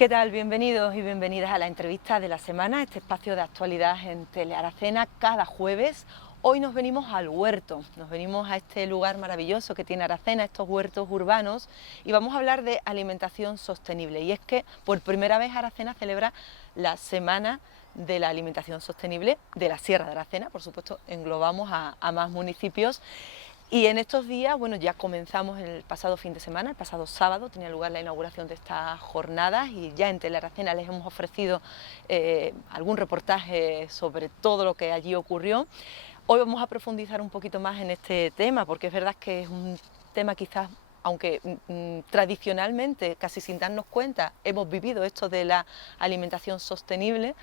¿Qué tal? Bienvenidos y bienvenidas a la entrevista de la semana, este espacio de actualidad en Telearacena cada jueves. Hoy nos venimos al huerto, nos venimos a este lugar maravilloso que tiene Aracena, estos huertos urbanos, y vamos a hablar de alimentación sostenible. Y es que por primera vez Aracena celebra la Semana de la Alimentación Sostenible de la Sierra de Aracena. Por supuesto, englobamos a más municipios. Y en estos días, bueno, ya comenzamos el pasado fin de semana, el pasado sábado tenía lugar la inauguración de estas jornadas y ya en Telearacena les hemos ofrecido algún reportaje sobre todo lo que allí ocurrió. Hoy vamos a profundizar un poquito más en este tema, porque es verdad que es un tema quizás, aunque tradicionalmente, casi sin darnos cuenta, hemos vivido esto de la alimentación sostenible,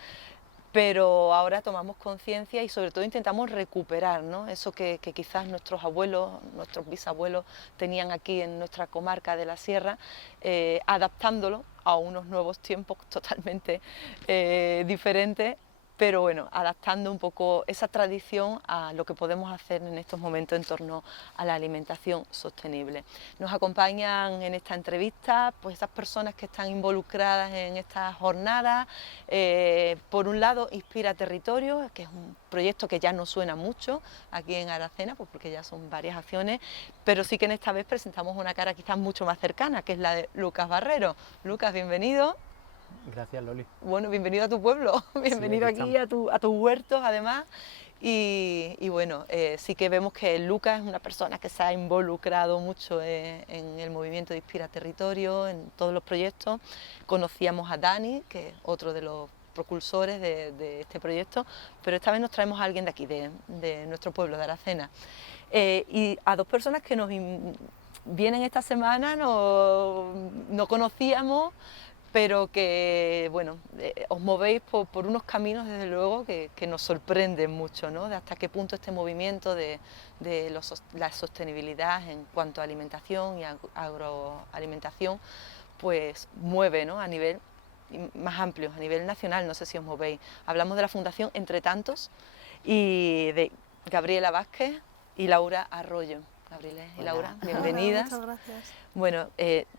pero ahora tomamos conciencia y sobre todo intentamos recuperar, ¿no?, eso que quizás nuestros abuelos, nuestros bisabuelos tenían aquí en nuestra comarca de la Sierra, adaptándolo a unos nuevos tiempos totalmente diferentes, pero bueno, adaptando un poco esa tradición a lo que podemos hacer en estos momentos en torno a la alimentación sostenible. Nos acompañan en esta entrevista pues esas personas que están involucradas en estas jornadas. Por un lado, Inspira Territorio, que es un proyecto que ya no suena mucho aquí en Aracena, pues porque ya son varias acciones, pero sí que en esta vez presentamos una cara quizás mucho más cercana, que es la de Lucas Barrero. Lucas, bienvenido. Gracias, Loli. Bueno, bienvenido a tu pueblo, bienvenido Sí, aquí aquí estamos. a tus huertos además. Y bueno, sí que vemos que Lucas es una persona que se ha involucrado mucho en el movimiento de Inspira Territorio, en todos los proyectos. Conocíamos a Dani, que es otro de los propulsores de este proyecto, pero esta vez nos traemos a alguien de aquí, de nuestro pueblo, de Aracena. Y a dos personas que vienen esta semana, no conocíamos, pero que, bueno, os movéis por unos caminos, desde luego, que nos sorprenden mucho, ¿no?, de hasta qué punto este movimiento de la sostenibilidad en cuanto a alimentación y agroalimentación, pues mueve, ¿no?, a nivel más amplio, a nivel nacional. No sé si os movéis. Hablamos de la Fundación Entre Tantos y de Gabriela Vázquez y Laura Arroyo. Gabriela y Hola. Laura, Hola, bienvenidas. muchas gracias. Bueno,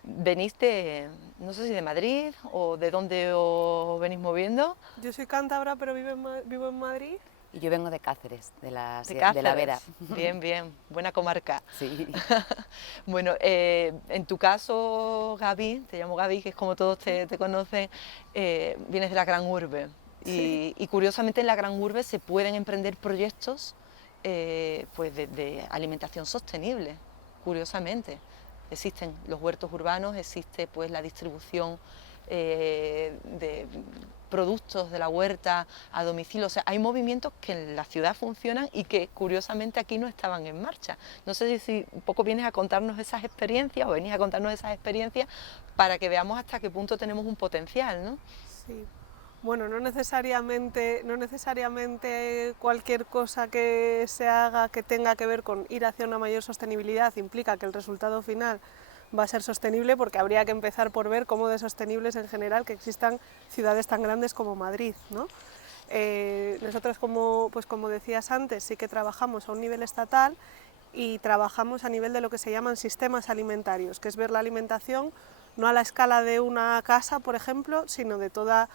venís de, no sé si de Madrid o de dónde os venís moviendo. Yo soy cántabra, pero vivo en Madrid. Y yo vengo de Cáceres, de la, De de la Vera. Cáceres. Bien, bien, buena comarca. Sí. Bueno, en tu caso, Gaby, te llamo Gaby, que es como todos te conocen, vienes de la gran urbe. Sí. Y curiosamente en la gran urbe se pueden emprender proyectos pues de alimentación sostenible, curiosamente. Existen los huertos urbanos, existe pues la distribución de productos de la huerta a domicilio. O sea, hay movimientos que en la ciudad funcionan y que curiosamente aquí no estaban en marcha. No sé si un poco vienes a contarnos esas experiencias o venís a contarnos esas experiencias para que veamos hasta qué punto tenemos un potencial, ¿no? Sí. Bueno, no necesariamente cualquier cosa que se haga que tenga que ver con ir hacia una mayor sostenibilidad implica que el resultado final va a ser sostenible, porque habría que empezar por ver cómo de sostenibles en general que existan ciudades tan grandes como Madrid, ¿no? Nosotros, como decías antes, sí que trabajamos a un nivel estatal y trabajamos a nivel de lo que se llaman sistemas alimentarios, que es ver la alimentación no a la escala de una casa, por ejemplo, sino de toda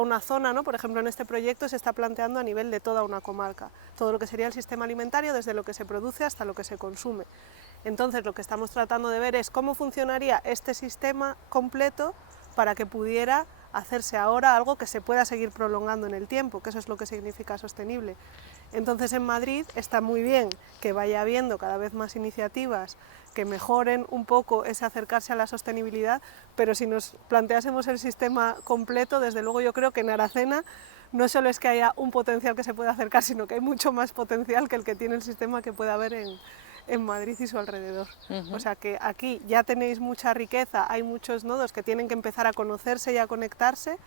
una zona, ¿no? Por ejemplo, en este proyecto se está planteando a nivel de toda una comarca, todo lo que sería el sistema alimentario, desde lo que se produce hasta lo que se consume. Entonces, lo que estamos tratando de ver es cómo funcionaría este sistema completo para que pudiera hacerse ahora algo que se pueda seguir prolongando en el tiempo, que eso es lo que significa sostenible. Entonces, en Madrid está muy bien que vaya habiendo cada vez más iniciativas que mejoren un poco ese acercarse a la sostenibilidad, pero si nos planteásemos el sistema completo, desde luego yo creo que en Aracena no solo es que haya un potencial que se pueda acercar, sino que hay mucho más potencial que el que tiene el sistema que puede haber en Madrid y su alrededor. O sea que aquí ya tenéis mucha riqueza, hay muchos nodos que tienen que empezar a conocerse y a conectarse,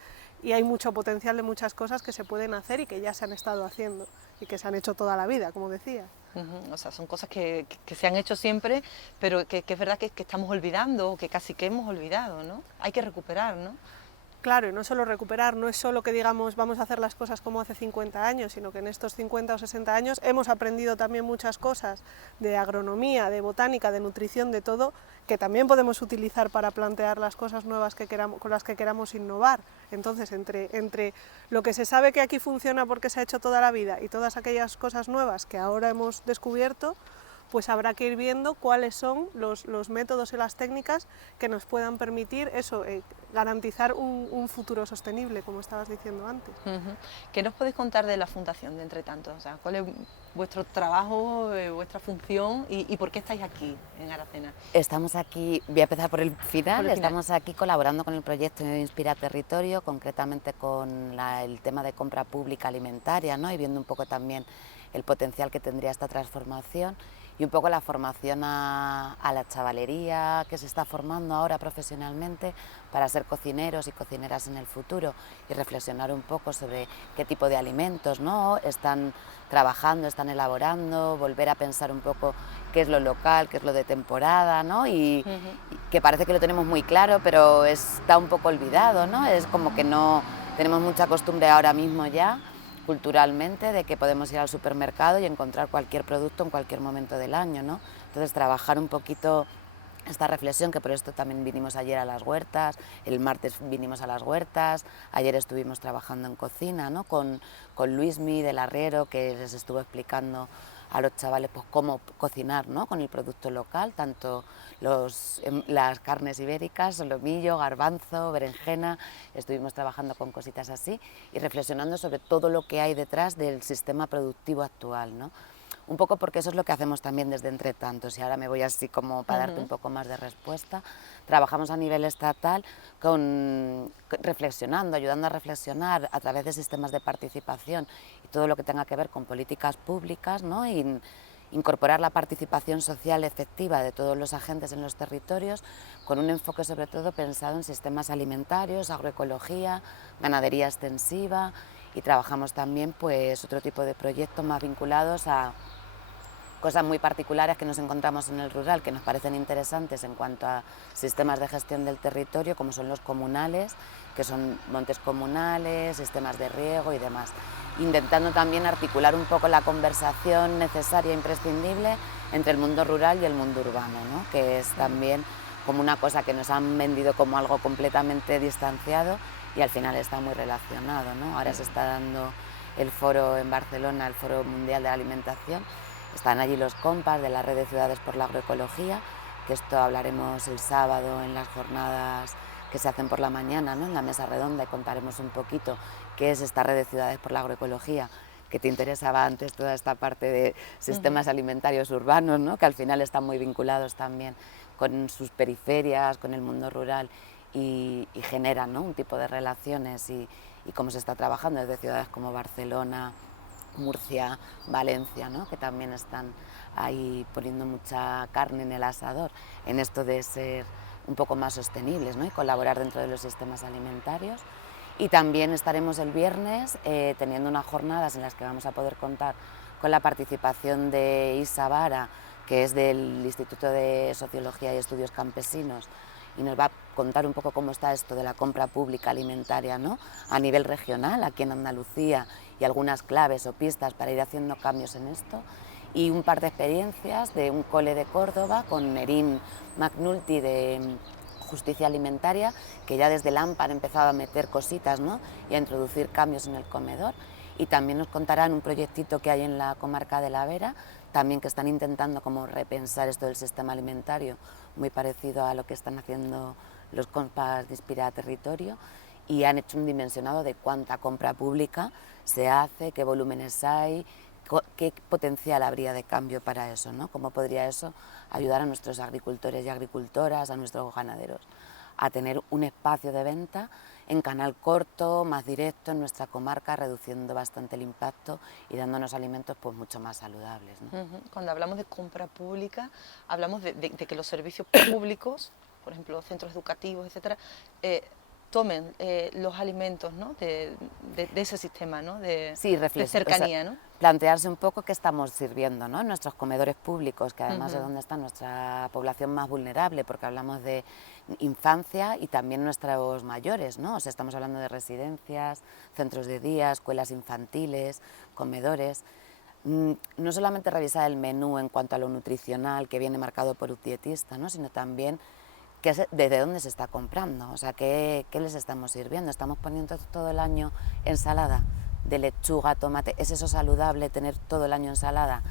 y hay mucho potencial de muchas cosas que se pueden hacer y que ya se han estado haciendo y que se han hecho toda la vida, como decía. O sea, son cosas que se han hecho siempre, pero que es verdad que estamos olvidando, o que casi que hemos olvidado, ¿no? Hay que recuperar, ¿no? Claro, y no solo recuperar, no es solo que digamos vamos a hacer las cosas como hace 50 años, sino que en estos 50 o 60 años hemos aprendido también muchas cosas de agronomía, de botánica, de nutrición, de todo, que también podemos utilizar para plantear las cosas nuevas que queramos, con las que queramos innovar. Entonces, entre lo que se sabe que aquí funciona porque se ha hecho toda la vida y todas aquellas cosas nuevas que ahora hemos descubierto, pues habrá que ir viendo cuáles son los métodos y las técnicas que nos puedan permitir eso, garantizar un futuro sostenible, como estabas diciendo antes. ¿Qué nos podéis contar de la Fundación de Entretanto? O sea, ¿cuál es vuestro trabajo, vuestra función y por qué estáis aquí en Aracena? Estamos aquí, voy a empezar por el final, estamos aquí colaborando con el proyecto Inspira Territorio, concretamente con el tema de compra pública alimentaria, ¿no? Y viendo un poco también el potencial que tendría esta transformación y un poco la formación a la chavalería que se está formando ahora profesionalmente para ser cocineros y cocineras en el futuro y reflexionar un poco sobre qué tipo de alimentos, ¿no?, están trabajando, están elaborando, volver a pensar un poco qué es lo local, qué es lo de temporada, ¿no? Y que parece que lo tenemos muy claro, pero está un poco olvidado, ¿no? Es como que no tenemos mucha costumbre ahora mismo ya culturalmente de que podemos ir al supermercado y encontrar cualquier producto en cualquier momento del año, ¿no? Entonces trabajar un poquito esta reflexión, que por esto también vinimos ayer a las huertas, el martes vinimos a las huertas, ayer estuvimos trabajando en cocina, ¿no?, con Luismi del Arriero, que les estuvo explicando a los chavales pues cómo cocinar, ¿no?, con el producto local, tanto las carnes ibéricas, solomillo, garbanzo, berenjena. Estuvimos trabajando con cositas así y reflexionando sobre todo lo que hay detrás del sistema productivo actual, ¿no? Un poco porque eso es lo que hacemos también desde Entretantos, y ahora me voy así como para darte un poco más de respuesta. Trabajamos a nivel estatal reflexionando, ayudando a reflexionar a través de sistemas de participación y todo lo que tenga que ver con políticas públicas, ¿no? Y incorporar la participación social efectiva de todos los agentes en los territorios, con un enfoque sobre todo pensado en sistemas alimentarios, agroecología, ganadería extensiva, y trabajamos también pues otro tipo de proyectos más vinculados a cosas muy particulares que nos encontramos en el rural, que nos parecen interesantes en cuanto a sistemas de gestión del territorio, como son los comunales, que son montes comunales, sistemas de riego y demás, intentando también articular un poco la conversación necesaria e imprescindible entre el mundo rural y el mundo urbano, ¿no?, que es también como una cosa que nos han vendido como algo completamente distanciado y al final está muy relacionado, ¿no? Ahora se está dando el foro en Barcelona, el Foro Mundial de la Alimentación. Están allí los compas de la Red de Ciudades por la Agroecología, que esto hablaremos el sábado en las jornadas que se hacen por la mañana, ¿no?, en la mesa redonda, y contaremos un poquito qué es esta Red de Ciudades por la Agroecología, que te interesaba antes toda esta parte de sistemas alimentarios urbanos, ¿no?, que al final están muy vinculados también con sus periferias, con el mundo rural, y generan, ¿no?, un tipo de relaciones y cómo se está trabajando desde ciudades como Barcelona, Murcia, Valencia, ¿no?, que también están ahí poniendo mucha carne en el asador en esto de ser un poco más sostenibles, ¿no?, y colaborar dentro de los sistemas alimentarios. Y también estaremos el viernes teniendo unas jornadas en las que vamos a poder contar con la participación de Isa Vara, que es del Instituto de Sociología y Estudios Campesinos, y nos va a contar un poco cómo está esto de la compra pública alimentaria, ¿no?, a nivel regional, aquí en Andalucía, y algunas claves o pistas para ir haciendo cambios en esto, y un par de experiencias de un cole de Córdoba con Nerin McNulty de Justicia Alimentaria, que ya desde el AMPA han empezado a meter cositas, ¿no?, y a introducir cambios en el comedor, y también nos contarán un proyectito que hay en la comarca de la Vera, también que están intentando como repensar esto del sistema alimentario, muy parecido a lo que están haciendo los compas de Inspira Territorio, y han hecho un dimensionado de cuánta compra pública se hace, qué volúmenes hay, qué potencial habría de cambio para eso, ¿no?, cómo podría eso ayudar a nuestros agricultores y agricultoras, a nuestros ganaderos, a tener un espacio de venta en canal corto, más directo en nuestra comarca, reduciendo bastante el impacto y dándonos alimentos pues mucho más saludables, ¿no? Cuando hablamos de compra pública, hablamos de que los servicios públicos, por ejemplo, centros educativos, etcétera, tomen los alimentos, ¿no? de ese sistema, ¿no? de cercanía, o sea, ¿no? plantearse un poco qué estamos sirviendo, ¿no? En nuestros comedores públicos, que además es donde está nuestra población más vulnerable, porque hablamos de infancia y también nuestros mayores, ¿no? O sea, estamos hablando de residencias, centros de día, escuelas infantiles, comedores. No solamente revisar el menú en cuanto a lo nutricional que viene marcado por un dietista, ¿no? Sino también desde dónde se está comprando, o sea, qué les estamos sirviendo. Estamos poniendo todo el año ensalada de lechuga, tomate. ¿Es eso saludable tener todo el año ensalada?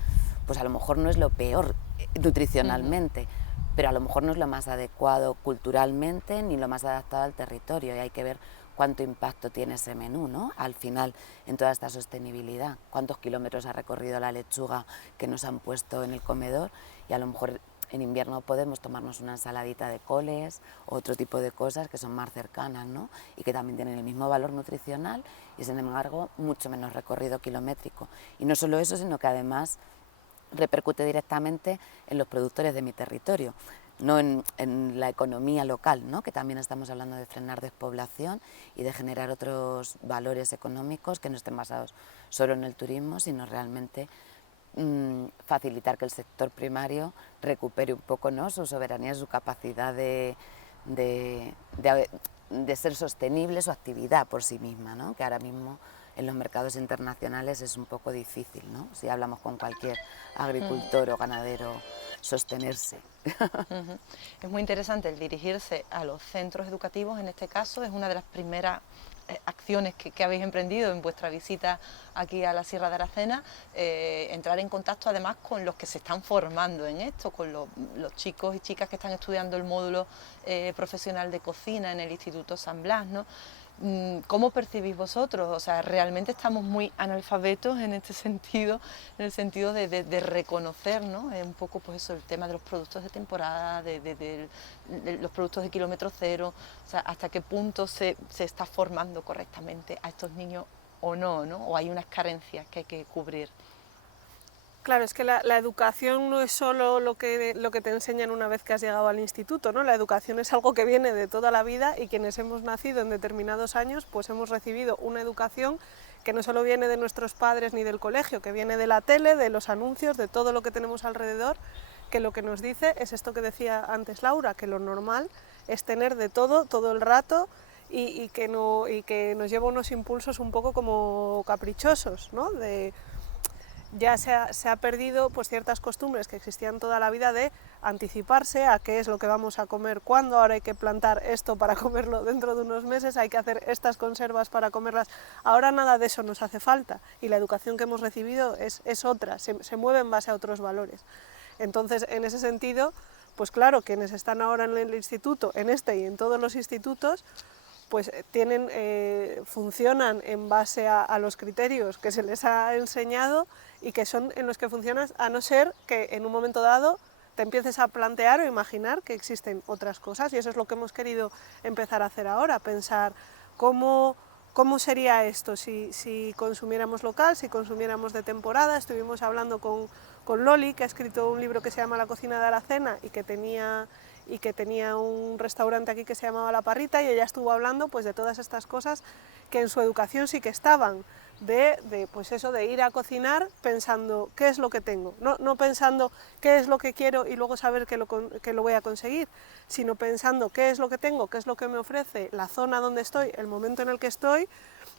Pues a lo mejor no es lo peor nutricionalmente, pero a lo mejor no es lo más adecuado culturalmente ni lo más adaptado al territorio, y hay que ver cuánto impacto tiene ese menú, ¿no? Al final, en toda esta sostenibilidad, cuántos kilómetros ha recorrido la lechuga que nos han puesto en el comedor, y a lo mejor en invierno podemos tomarnos una ensaladita de coles, otro tipo de cosas que son más cercanas, ¿no? Y que también tienen el mismo valor nutricional y, sin embargo, mucho menos recorrido kilométrico. Y no solo eso, sino que además repercute directamente en los productores de mi territorio, no en la economía local, ¿no? Que también estamos hablando de frenar despoblación y de generar otros valores económicos que no estén basados solo en el turismo, sino realmente facilitar que el sector primario recupere un poco, ¿no? Su soberanía, su capacidad de ser sostenible, su actividad por sí misma, ¿no? Que ahora mismo en los mercados internacionales es un poco difícil, ¿no? Si hablamos con cualquier agricultor o ganadero, sostenerse. Es muy interesante el dirigirse a los centros educativos, en este caso es una de las primeras acciones que habéis emprendido en vuestra visita aquí a la Sierra de Aracena, entrar en contacto además con los que se están formando en esto, con los chicos y chicas que están estudiando el módulo profesional de cocina en el Instituto San Blas, ¿no? ¿Cómo percibís vosotros? O sea, realmente estamos muy analfabetos en este sentido, en el sentido de reconocer, ¿no? Un poco pues eso, el tema de los productos de temporada, de los productos de kilómetro cero, o sea, hasta qué punto se está formando correctamente a estos niños o no, ¿no? O hay unas carencias que hay que cubrir. Claro, es que la educación no es solo lo que te enseñan una vez que has llegado al instituto, ¿no? La educación es algo que viene de toda la vida, y quienes hemos nacido en determinados años, pues hemos recibido una educación que no solo viene de nuestros padres ni del colegio, que viene de la tele, de los anuncios, de todo lo que tenemos alrededor, que lo que nos dice es esto que decía antes Laura, que lo normal es tener de todo el rato, y que nos lleva unos impulsos un poco como caprichosos, ¿no? Ya se ha perdido pues ciertas costumbres que existían toda la vida de anticiparse a qué es lo que vamos a comer, cuándo, ahora hay que plantar esto para comerlo dentro de unos meses, hay que hacer estas conservas para comerlas, ahora nada de eso nos hace falta, y la educación que hemos recibido es otra, se mueve en base a otros valores. Entonces, en ese sentido, pues claro, quienes están ahora en el instituto, en este y en todos los institutos, pues funcionan en base a los criterios que se les ha enseñado y que son en los que funcionas, a no ser que en un momento dado te empieces a plantear o imaginar que existen otras cosas, y eso es lo que hemos querido empezar a hacer ahora, pensar cómo sería esto si consumiéramos local, si consumiéramos de temporada. Estuvimos hablando con Loli, que ha escrito un libro que se llama La cocina de Aracena y que tenía un restaurante aquí que se llamaba La Parrita, y ella estuvo hablando pues de todas estas cosas que en su educación sí que estaban, pues eso, de ir a cocinar pensando qué es lo que tengo, no pensando qué es lo que quiero y luego saber que lo voy a conseguir, sino pensando qué es lo que tengo, qué es lo que me ofrece la zona donde estoy, el momento en el que estoy,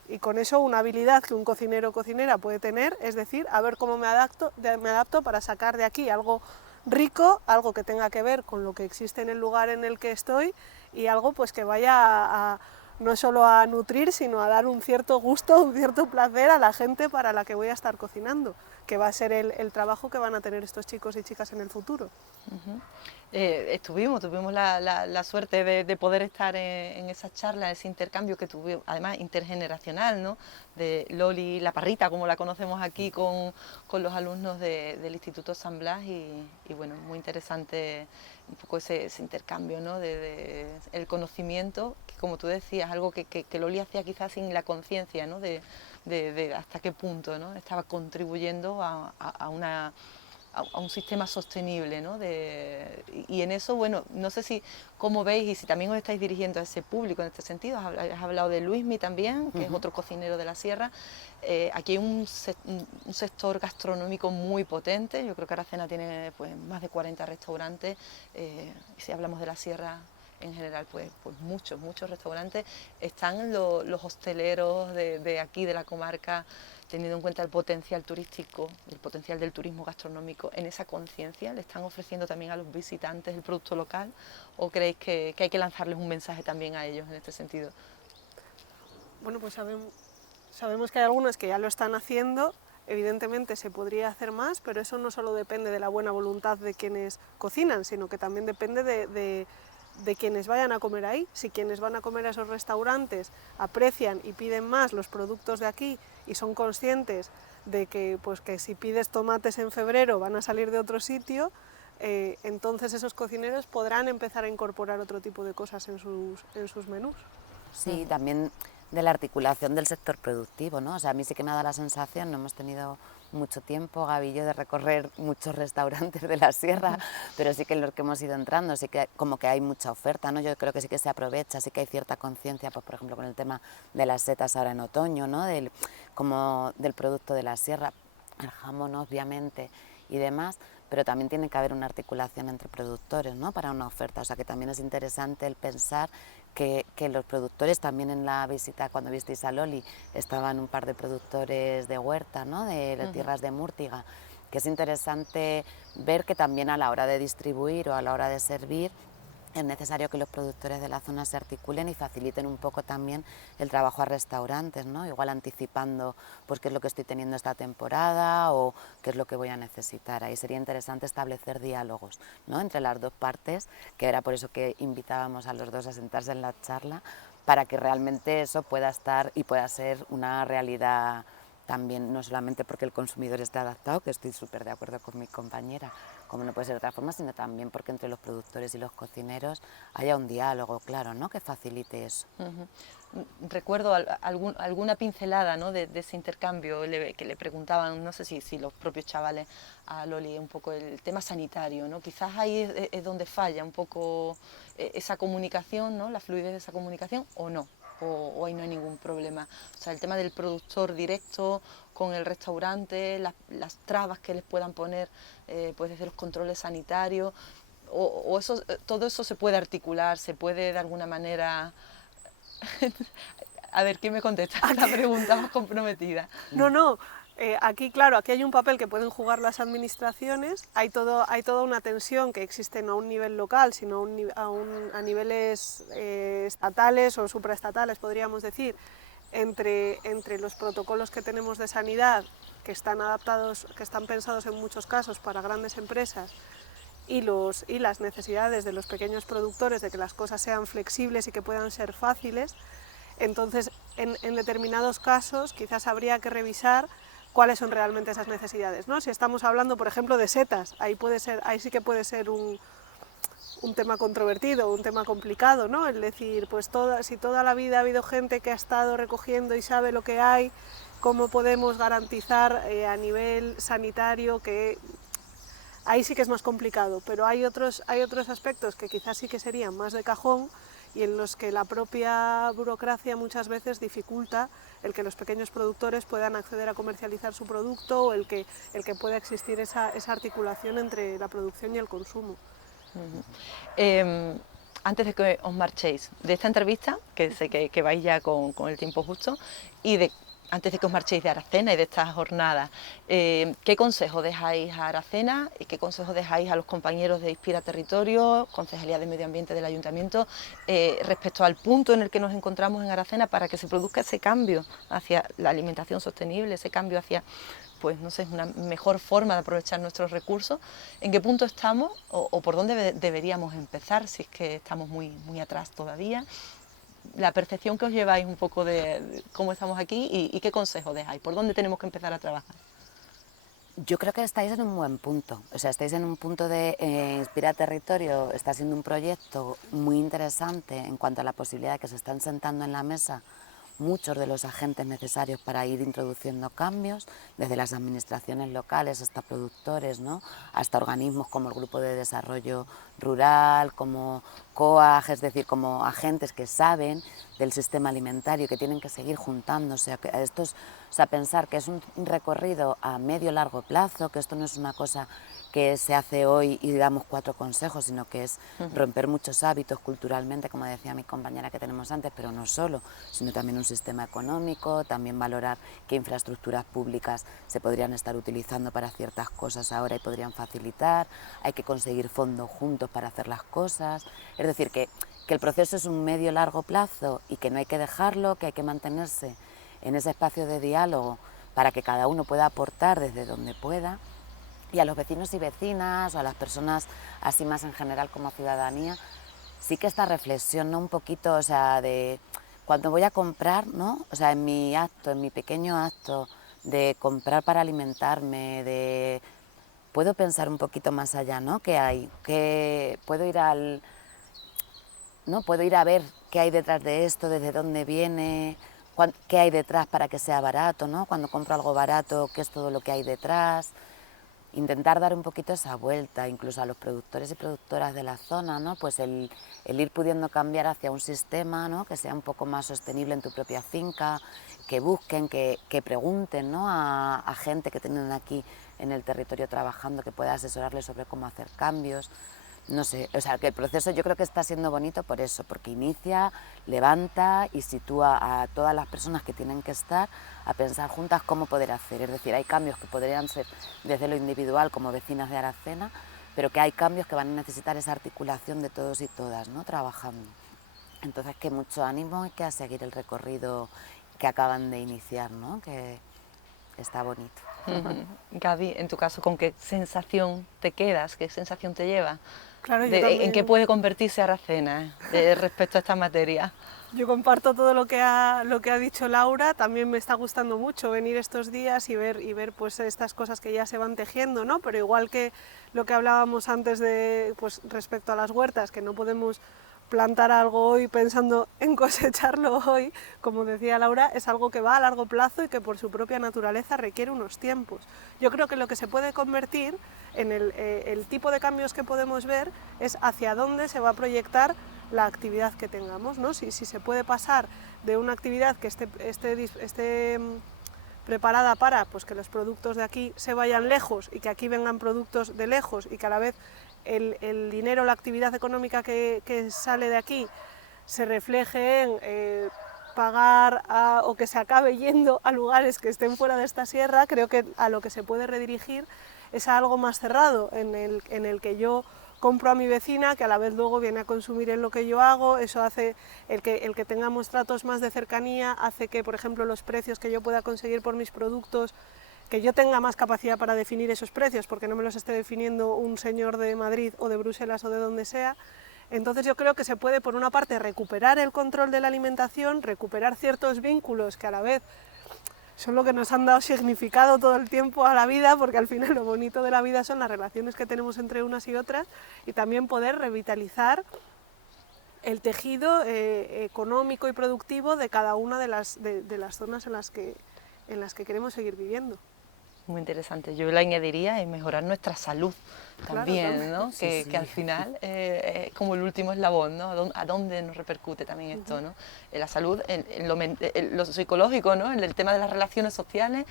y con eso una habilidad que un cocinero o cocinera puede tener, es decir, a ver cómo me adapto para sacar de aquí algo rico, algo que tenga que ver con lo que existe en el lugar en el que estoy, y algo pues que vaya no solo a nutrir, sino a dar un cierto gusto, un cierto placer a la gente para la que voy a estar cocinando, que va a ser el trabajo que van a tener estos chicos y chicas en el futuro. Tuvimos la suerte de poder estar en esa charla, ese intercambio que tuvimos, además intergeneracional, ¿no? De Loli La Parrita, como la conocemos aquí, con los alumnos del Instituto San Blas, y bueno, muy interesante un poco ese intercambio, ¿no? De el conocimiento, que como tú decías, algo que Loli hacía quizás sin la conciencia, ¿no? De hasta qué punto, ¿no? Estaba contribuyendo a a un sistema sostenible, ¿no? Y en eso, bueno, no sé si cómo veis y si también os estáis dirigiendo a ese público en este sentido. Has hablado de Luismi también, que es otro cocinero de la sierra. Aquí hay un sector gastronómico muy potente. Yo creo que Aracena tiene pues más de 40 restaurantes. Y si hablamos de la sierra en general, pues muchos restaurantes. Están los hosteleros de aquí, de la comarca, teniendo en cuenta el potencial turístico, el potencial del turismo gastronómico, en esa conciencia. ¿Le están ofreciendo también a los visitantes el producto local? ¿O creéis que hay que lanzarles un mensaje también a ellos en este sentido? Bueno, pues sabemos que hay algunos que ya lo están haciendo. Evidentemente se podría hacer más, pero eso no solo depende de la buena voluntad de quienes cocinan, sino que también depende de quienes vayan a comer ahí. Si quienes van a comer a esos restaurantes aprecian y piden más los productos de aquí y son conscientes de que, pues, que si pides tomates en febrero van a salir de otro sitio, entonces esos cocineros podrán empezar a incorporar otro tipo de cosas en sus menús. Sí, también de la articulación del sector productivo, ¿no? O sea, a mí sí que me da la sensación, no hemos tenido mucho tiempo, Gaby y yo, de recorrer muchos restaurantes de la sierra, pero sí que en los que hemos ido entrando, sí que como que hay mucha oferta, ¿no? Yo creo que sí que se aprovecha, sí que hay cierta conciencia, pues por ejemplo con el tema de las setas ahora en otoño, ¿no? Como del producto de la sierra, el jamón obviamente y demás, pero también tiene que haber una articulación entre productores, ¿no? Para una oferta, o sea que también es interesante el pensar que los productores, también en la visita cuando visteis a Loli estaban un par de productores de huerta, ¿no? De tierras de Múrtiga, que es interesante ver que también a la hora de distribuir o a la hora de servir es necesario que los productores de la zona se articulen y faciliten un poco también el trabajo a restaurantes, ¿no? Igual anticipando pues qué es lo que estoy teniendo esta temporada o qué es lo que voy a necesitar. Ahí sería interesante establecer diálogos, ¿no? Entre las dos partes, que era por eso que invitábamos a los dos a sentarse en la charla, para que realmente eso pueda estar y pueda ser una realidad también, no solamente porque el consumidor esté adaptado, que estoy súper de acuerdo con mi compañera, como no puede ser de otra forma, sino también porque entre los productores y los cocineros haya un diálogo, claro, ¿no? Que facilite eso. Recuerdo alguna pincelada, ¿no? de ese intercambio que le preguntaban, no sé si los propios chavales a Loli, un poco el tema sanitario, ¿no? Quizás ahí es donde falla un poco esa comunicación, ¿no? La fluidez de esa comunicación, o no. O ahí no hay ningún problema. O sea, el tema del productor directo con el restaurante, las trabas que les puedan poner pues desde los controles sanitarios, o eso, todo eso se puede articular, se puede de alguna manera... A ver, ¿quién me contesta? La pregunta más comprometida. No, aquí, claro, aquí hay un papel que pueden jugar las administraciones, hay toda una tensión que existe no a un nivel local, sino a niveles estatales o supraestatales, podríamos decir, entre los protocolos que tenemos de sanidad, que están adaptados, que están pensados en muchos casos para grandes empresas, y las necesidades de los pequeños productores de que las cosas sean flexibles y que puedan ser fáciles. Entonces, en determinados casos, quizás habría que revisar cuáles son realmente esas necesidades, ¿no? Si estamos hablando, por ejemplo, de setas, ahí sí que puede ser un tema controvertido, un tema complicado, ¿no? Es decir, pues si toda la vida ha habido gente que ha estado recogiendo y sabe lo que hay, ¿cómo podemos garantizar a nivel sanitario que... Ahí sí que es más complicado, pero hay otros aspectos que quizás sí que serían más de cajón, y en los que la propia burocracia muchas veces dificulta el que los pequeños productores puedan acceder a comercializar su producto, o el que pueda existir esa articulación entre la producción y el consumo. Antes de que os marchéis de esta entrevista, que sé que vais ya con el tiempo justo, y antes de que os marchéis de Aracena y de estas jornadas, ¿qué consejo dejáis a Aracena y qué consejo dejáis a los compañeros de Inspira Territorio, Concejalía de Medio Ambiente del Ayuntamiento, respecto al punto en el que nos encontramos en Aracena, para que se produzca ese cambio hacia la alimentación sostenible, ese cambio hacia, pues no sé, una mejor forma de aprovechar nuestros recursos? ¿En qué punto estamos o por dónde deberíamos empezar, si es que estamos muy atrás todavía? La percepción que os lleváis un poco de cómo estamos aquí y qué consejo dejáis, por dónde tenemos que empezar a trabajar. Yo creo que estáis en un buen punto, o sea, estáis en un punto de Inspira Territorio, está siendo un proyecto muy interesante en cuanto a la posibilidad de que se están sentando en la mesa muchos de los agentes necesarios para ir introduciendo cambios, desde las administraciones locales hasta productores, ¿no? Hasta organismos como el Grupo de Desarrollo Rural, como COAG, es decir, como agentes que saben del sistema alimentario, que tienen que seguir juntándose. O sea, pensar que es un recorrido a medio largo plazo, que esto no es una cosa que se hace hoy y damos 4 consejos, sino que es romper muchos hábitos culturalmente, como decía mi compañera que tenemos antes, pero no solo, sino también un sistema económico, también valorar qué infraestructuras públicas se podrían estar utilizando para ciertas cosas ahora y podrían facilitar, hay que conseguir fondos juntos para hacer las cosas, es decir, que el proceso es un medio largo plazo y que no hay que dejarlo, que hay que mantenerse en ese espacio de diálogo para que cada uno pueda aportar desde donde pueda. Y a los vecinos y vecinas, o a las personas así más en general como ciudadanía, sí que esta reflexión, ¿no? Un poquito, o sea, de cuando voy a comprar, ¿no? O sea, en mi acto, en mi pequeño acto de comprar para alimentarme, puedo pensar un poquito más allá, ¿no? ¿Qué hay? Que puedo ir ¿no? Puedo ir a ver qué hay detrás de esto, desde dónde viene, qué hay detrás para que sea barato, ¿no? Cuando compro algo barato, qué es todo lo que hay detrás. Intentar dar un poquito esa vuelta, incluso a los productores y productoras de la zona, ¿no? Pues el ir pudiendo cambiar hacia un sistema, ¿no? Que sea un poco más sostenible en tu propia finca, que busquen, que pregunten, ¿no? a gente que tienen aquí en el territorio trabajando, que pueda asesorarles sobre cómo hacer cambios. No sé, o sea, que el proceso yo creo que está siendo bonito por eso, porque inicia, levanta y sitúa a todas las personas que tienen que estar a pensar juntas cómo poder hacer. Es decir, hay cambios que podrían ser desde lo individual como vecinas de Aracena, pero que hay cambios que van a necesitar esa articulación de todos y todas, ¿no? Trabajando. Entonces, que mucho ánimo y que a seguir el recorrido que acaban de iniciar, ¿no? Que está bonito. Gaby, en tu caso, ¿con qué sensación te quedas? ¿Qué sensación te lleva? Claro, yo también... ¿En qué puede convertirse Aracena respecto a esta materia? Yo comparto todo lo que ha dicho Laura, también me está gustando mucho venir estos días y ver pues estas cosas que ya se van tejiendo, ¿no? Pero igual que lo que hablábamos antes de pues respecto a las huertas, que no podemos plantar algo hoy pensando en cosecharlo hoy, como decía Laura, es algo que va a largo plazo y que por su propia naturaleza requiere unos tiempos. Yo creo que lo que se puede convertir en el tipo de cambios que podemos ver es hacia dónde se va a proyectar la actividad que tengamos, ¿no? Si se puede pasar de una actividad que esté preparada para pues, que los productos de aquí se vayan lejos y que aquí vengan productos de lejos y que a la vez el dinero, la actividad económica que sale de aquí se refleje en pagar o que se acabe yendo a lugares que estén fuera de esta sierra, creo que a lo que se puede redirigir es a algo más cerrado, en el que yo compro a mi vecina, que a la vez luego viene a consumir en lo que yo hago. Eso hace el que tengamos tratos más de cercanía, hace que, por ejemplo, los precios que yo pueda conseguir por mis productos, que yo tenga más capacidad para definir esos precios, porque no me los esté definiendo un señor de Madrid o de Bruselas o de donde sea. Entonces yo creo que se puede, por una parte, recuperar el control de la alimentación, recuperar ciertos vínculos que a la vez son lo que nos han dado significado todo el tiempo a la vida, porque al final lo bonito de la vida son las relaciones que tenemos entre unas y otras, y también poder revitalizar el tejido económico y productivo de cada una de las zonas en las que queremos seguir viviendo. Muy interesante. Yo le añadiría en mejorar nuestra salud también, claro, ¿no? Sí, que al final es como el último eslabón, ¿no? ¿A dónde nos repercute también esto, ¿no? En la salud, en lo psicológico, ¿no? En el tema de las relaciones sociales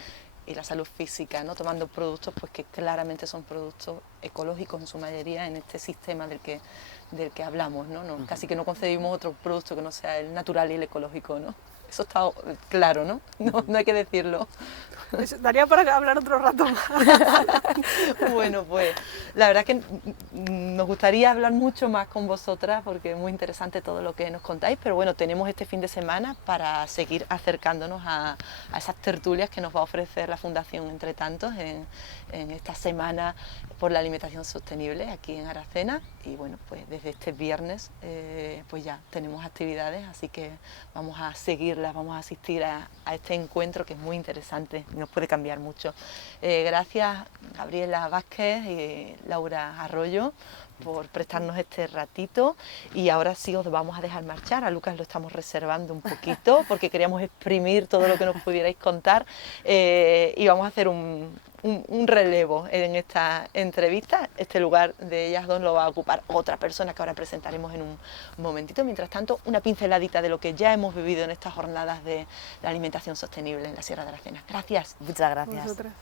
y la salud física, ¿no? Tomando productos pues que claramente son productos ecológicos en su mayoría en este sistema del que hablamos, ¿no? Casi que no concebimos otro producto que no sea el natural y el ecológico, ¿no? Eso está claro, ¿no? No hay que decirlo. Daría para hablar otro rato más. Bueno, pues la verdad que nos gustaría hablar mucho más con vosotras porque es muy interesante todo lo que nos contáis, pero bueno, tenemos este fin de semana para seguir acercándonos a esas tertulias que nos va a ofrecer la Fundación Entre Tantos en esta semana por la alimentación sostenible aquí en Aracena. Y bueno, pues desde este viernes pues ya tenemos actividades, así que vamos a seguirlas, vamos a asistir a este encuentro que es muy interesante. nos puede cambiar mucho. Gracias Gabriela Vázquez y Laura Arroyo por prestarnos este ratito, y ahora sí os vamos a dejar marchar. A Lucas lo estamos reservando un poquito porque queríamos exprimir todo lo que nos pudierais contar, y vamos a hacer un relevo en esta entrevista. Este lugar de ellas dos lo va a ocupar otra persona que ahora presentaremos en un momentito. Mientras tanto, una pinceladita de lo que ya hemos vivido en estas jornadas de la alimentación sostenible en la Sierra de Aracena. Gracias. Muchas gracias. Vosotras.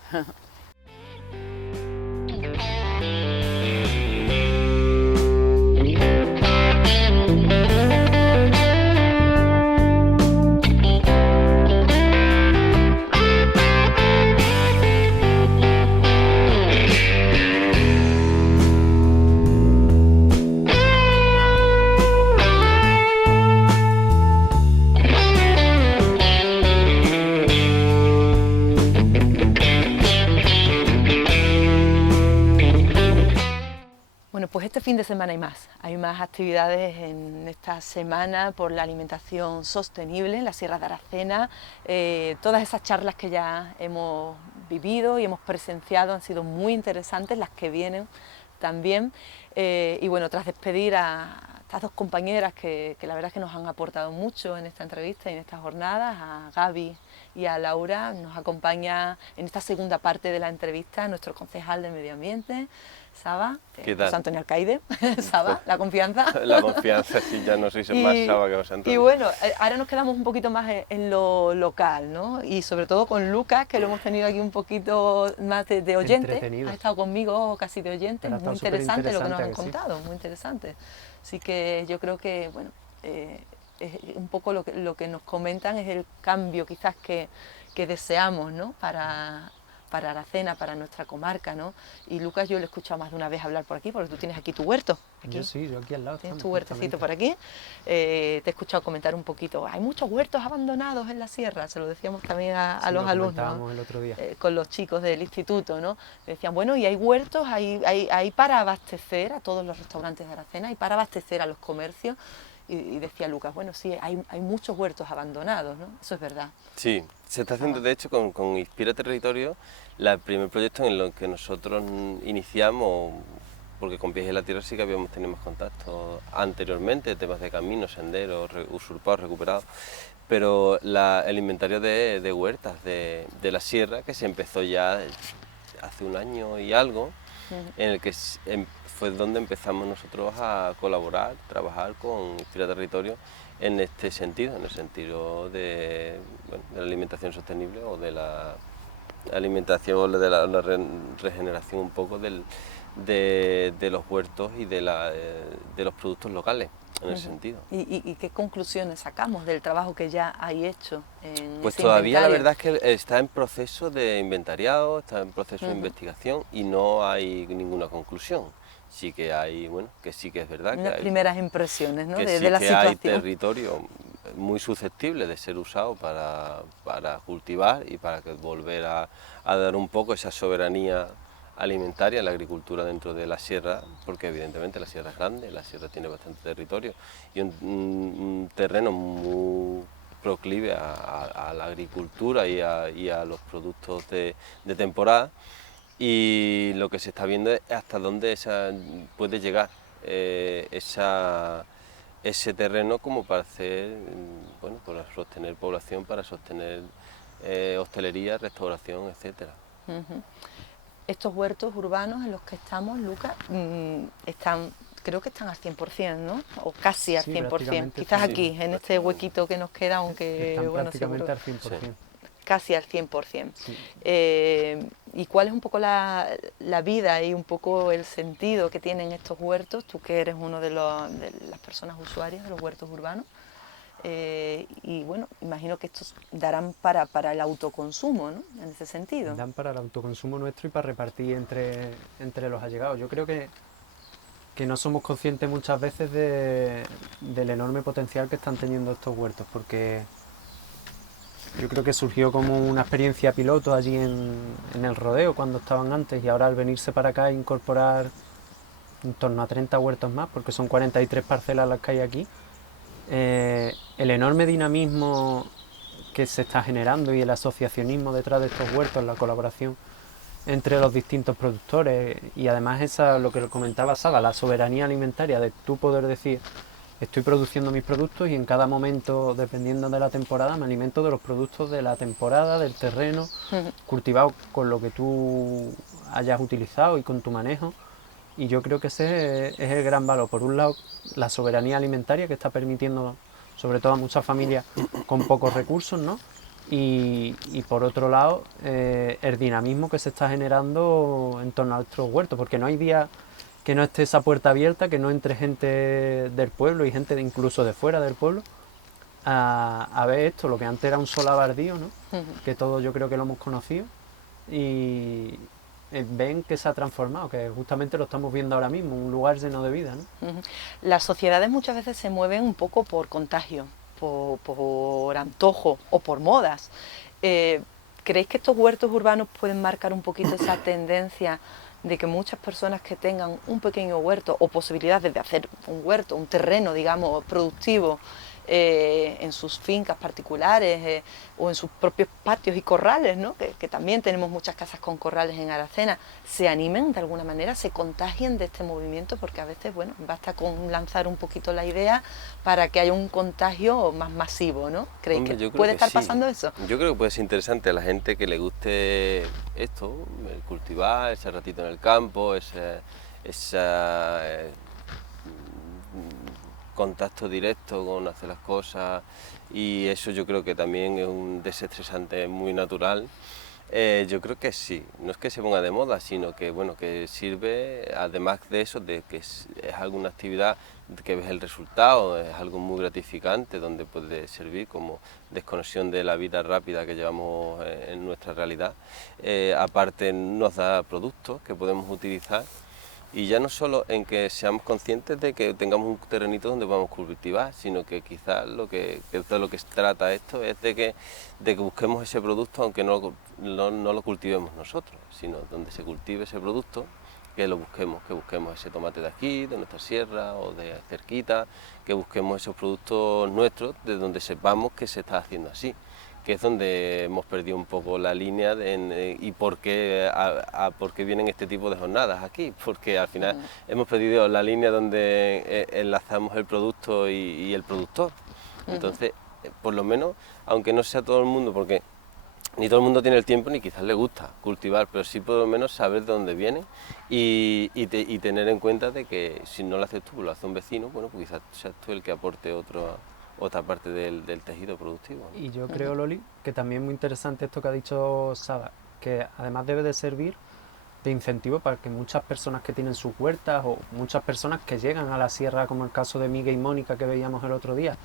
Bueno, pues este fin de semana hay más actividades en esta semana por la alimentación sostenible en la Sierra de Aracena. Todas esas charlas que ya hemos vivido y hemos presenciado han sido muy interesantes, las que vienen también. Y bueno, tras despedir a estas dos compañeras que la verdad es que nos han aportado mucho en esta entrevista y en estas jornadas, a Gaby y a Laura, nos acompaña en esta segunda parte de la entrevista nuestro concejal de Medio Ambiente, Saba, José Antonio Alcaide. Saba, la confianza. La confianza, sí, ya no soy más Saba que José Antonio. Y bueno, ahora nos quedamos un poquito más en lo local, ¿no? Y sobre todo con Lucas, que lo hemos tenido aquí un poquito más de oyente. Ha estado conmigo casi de oyente, muy interesante lo que nos han contado, muy interesante. Así que yo creo que, bueno, es un poco lo que nos comentan es el cambio quizás que deseamos, ¿no? Para Aracena, para nuestra comarca, ¿no? Y Lucas, yo lo he escuchado más de una vez hablar por aquí, porque tú tienes aquí tu huerto. Aquí. Yo aquí al lado. Tienes tu huertecito por aquí. Te he escuchado comentar un poquito. Hay muchos huertos abandonados en la sierra, se lo decíamos también a los alumnos. El otro día. Con los chicos del instituto, ¿no? Decían, bueno, y hay huertos, hay para abastecer a todos los restaurantes de Aracena, hay para abastecer a los comercios. Y decía Lucas, bueno, sí, hay muchos huertos abandonados, ¿no? Eso es verdad. Sí, se está haciendo de hecho con Inspira Territorio, el primer proyecto en el que nosotros iniciamos, porque con Pies en la Tierra sí que habíamos tenido más contacto anteriormente, temas de caminos, senderos, usurpados, recuperados, pero el inventario de huertas de la sierra, que se empezó ya hace un año y algo, en el que fue donde empezamos nosotros a colaborar, trabajar con Inspira Territorio en este sentido, en el sentido de la alimentación sostenible o de la alimentación, de la regeneración un poco de los huertos y de los productos locales, en ese sentido. ¿Y qué conclusiones sacamos del trabajo que ya hay hecho en Pues ese todavía inventario? la verdad es que está en proceso de inventariado, está en proceso de investigación y no hay ninguna conclusión. Sí que hay, bueno, que sí que es verdad Unas que hay primeras impresiones, ¿no? que de sí la que situación. hay territorio muy susceptible de ser usado para cultivar y para volver a dar un poco esa soberanía alimentaria a la agricultura dentro de la sierra, porque evidentemente la sierra es grande, la sierra tiene bastante territorio y un terreno muy proclive a la agricultura y a los productos de temporada. Y lo que se está viendo es hasta dónde puede llegar ese terreno como para hacer, bueno, para sostener población, para sostener hostelería, restauración, etcétera. Estos huertos urbanos en los que estamos, Lucas, creo que están al 100%, ¿no? O casi al 100%. Quizás aquí, en este huequito que nos queda, aunque están bueno, prácticamente seguro. al 100%. Casi al 100%. Sí. ¿Y cuál es un poco la vida y un poco el sentido que tienen estos huertos? Tú que eres uno de las personas usuarias de los huertos urbanos. Y bueno, imagino que estos darán para el autoconsumo, ¿no? En ese sentido. Dan para el autoconsumo nuestro y para repartir entre los allegados. Yo creo que no somos conscientes muchas veces del enorme potencial que están teniendo estos huertos, porque yo creo que surgió como una experiencia piloto allí en el rodeo cuando estaban antes, y ahora al venirse para acá e incorporar en torno a 30 huertos más, porque son 43 parcelas las que hay aquí, el enorme dinamismo que se está generando y el asociacionismo detrás de estos huertos, la colaboración entre los distintos productores y además esa, lo que comentaba Saba, la soberanía alimentaria de tú poder decir estoy produciendo mis productos y en cada momento, dependiendo de la temporada, me alimento de los productos de la temporada, del terreno, cultivado con lo que tú hayas utilizado y con tu manejo. Y yo creo que ese es el gran valor. Por un lado, la soberanía alimentaria que está permitiendo, sobre todo a muchas familias con pocos recursos, ¿no? Y por otro lado, el dinamismo que se está generando en torno a nuestros huertos, porque no hay día que no esté esa puerta abierta, que no entre gente del pueblo y gente incluso de fuera del pueblo a ver esto, lo que antes era un solar bardío, ¿no? Que todos yo creo que lo hemos conocido y ven que se ha transformado, que justamente lo estamos viendo ahora mismo, un lugar lleno de vida, ¿no? Las sociedades muchas veces se mueven un poco por contagio, por antojo o por modas. ¿Creéis que estos huertos urbanos pueden marcar un poquito esa tendencia de que muchas personas que tengan un pequeño huerto o posibilidades de hacer un huerto, un terreno, digamos, productivo en sus fincas particulares o en sus propios patios y corrales, ¿no? Que también tenemos muchas casas con corrales en Aracena, se animen de alguna manera, se contagien de este movimiento? Porque a veces, bueno, basta con lanzar un poquito la idea para que haya un contagio más masivo, ¿no? ¿Creéis que puede estar pasando eso? Yo creo que puede ser interesante a la gente que le guste esto, el cultivar, ese ratito en el campo, esa contacto directo con hacer las cosas, y eso yo creo que también es un desestresante muy natural. Yo creo que sí, no es que se ponga de moda, sino que bueno, que sirve, además de eso, de que es alguna actividad que ves el resultado, es algo muy gratificante, donde puede servir como desconexión de la vida rápida que llevamos en nuestra realidad. Aparte nos da productos que podemos utilizar. Y ya no solo en que seamos conscientes de que tengamos un terrenito donde podamos cultivar, sino que quizás de lo que se trata esto es de que busquemos ese producto, aunque no lo cultivemos nosotros, sino donde se cultive ese producto, que busquemos ese tomate de aquí, de nuestra sierra o de cerquita, que busquemos esos productos nuestros de donde sepamos que se está haciendo así, que es donde hemos perdido un poco la línea y por qué vienen este tipo de jornadas aquí, porque al final hemos perdido la línea donde enlazamos el producto y el productor. Entonces, por lo menos, aunque no sea todo el mundo, porque ni todo el mundo tiene el tiempo ni quizás le gusta cultivar, pero sí por lo menos saber de dónde viene y tener en cuenta de que si no lo haces tú, lo hace un vecino, bueno, pues quizás seas tú el que aporte otra parte del tejido productivo, ¿no? Y yo creo, Loli, que también es muy interesante esto que ha dicho Saba, que además debe de servir de incentivo para que muchas personas que tienen sus huertas o muchas personas que llegan a la sierra, como el caso de Miguel y Mónica que veíamos el otro día,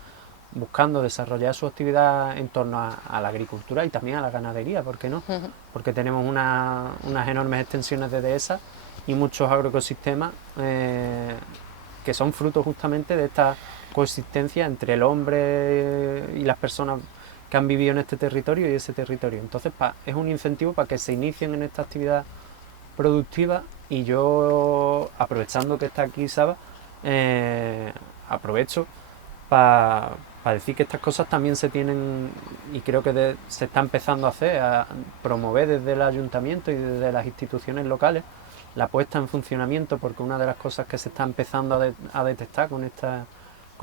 buscando desarrollar su actividad en torno a la agricultura y también a la ganadería, ¿por qué no? Porque tenemos unas enormes extensiones de dehesas y muchos agroecosistemas que son fruto justamente de esta coexistencia entre el hombre y las personas que han vivido en este territorio y ese territorio. Entonces es un incentivo para que se inicien en esta actividad productiva y yo, aprovechando que está aquí Saba, aprovecho para decir que estas cosas también se tienen, y creo que se está empezando a hacer, a promover desde el ayuntamiento y desde las instituciones locales la puesta en funcionamiento, porque una de las cosas que se está empezando a detectar con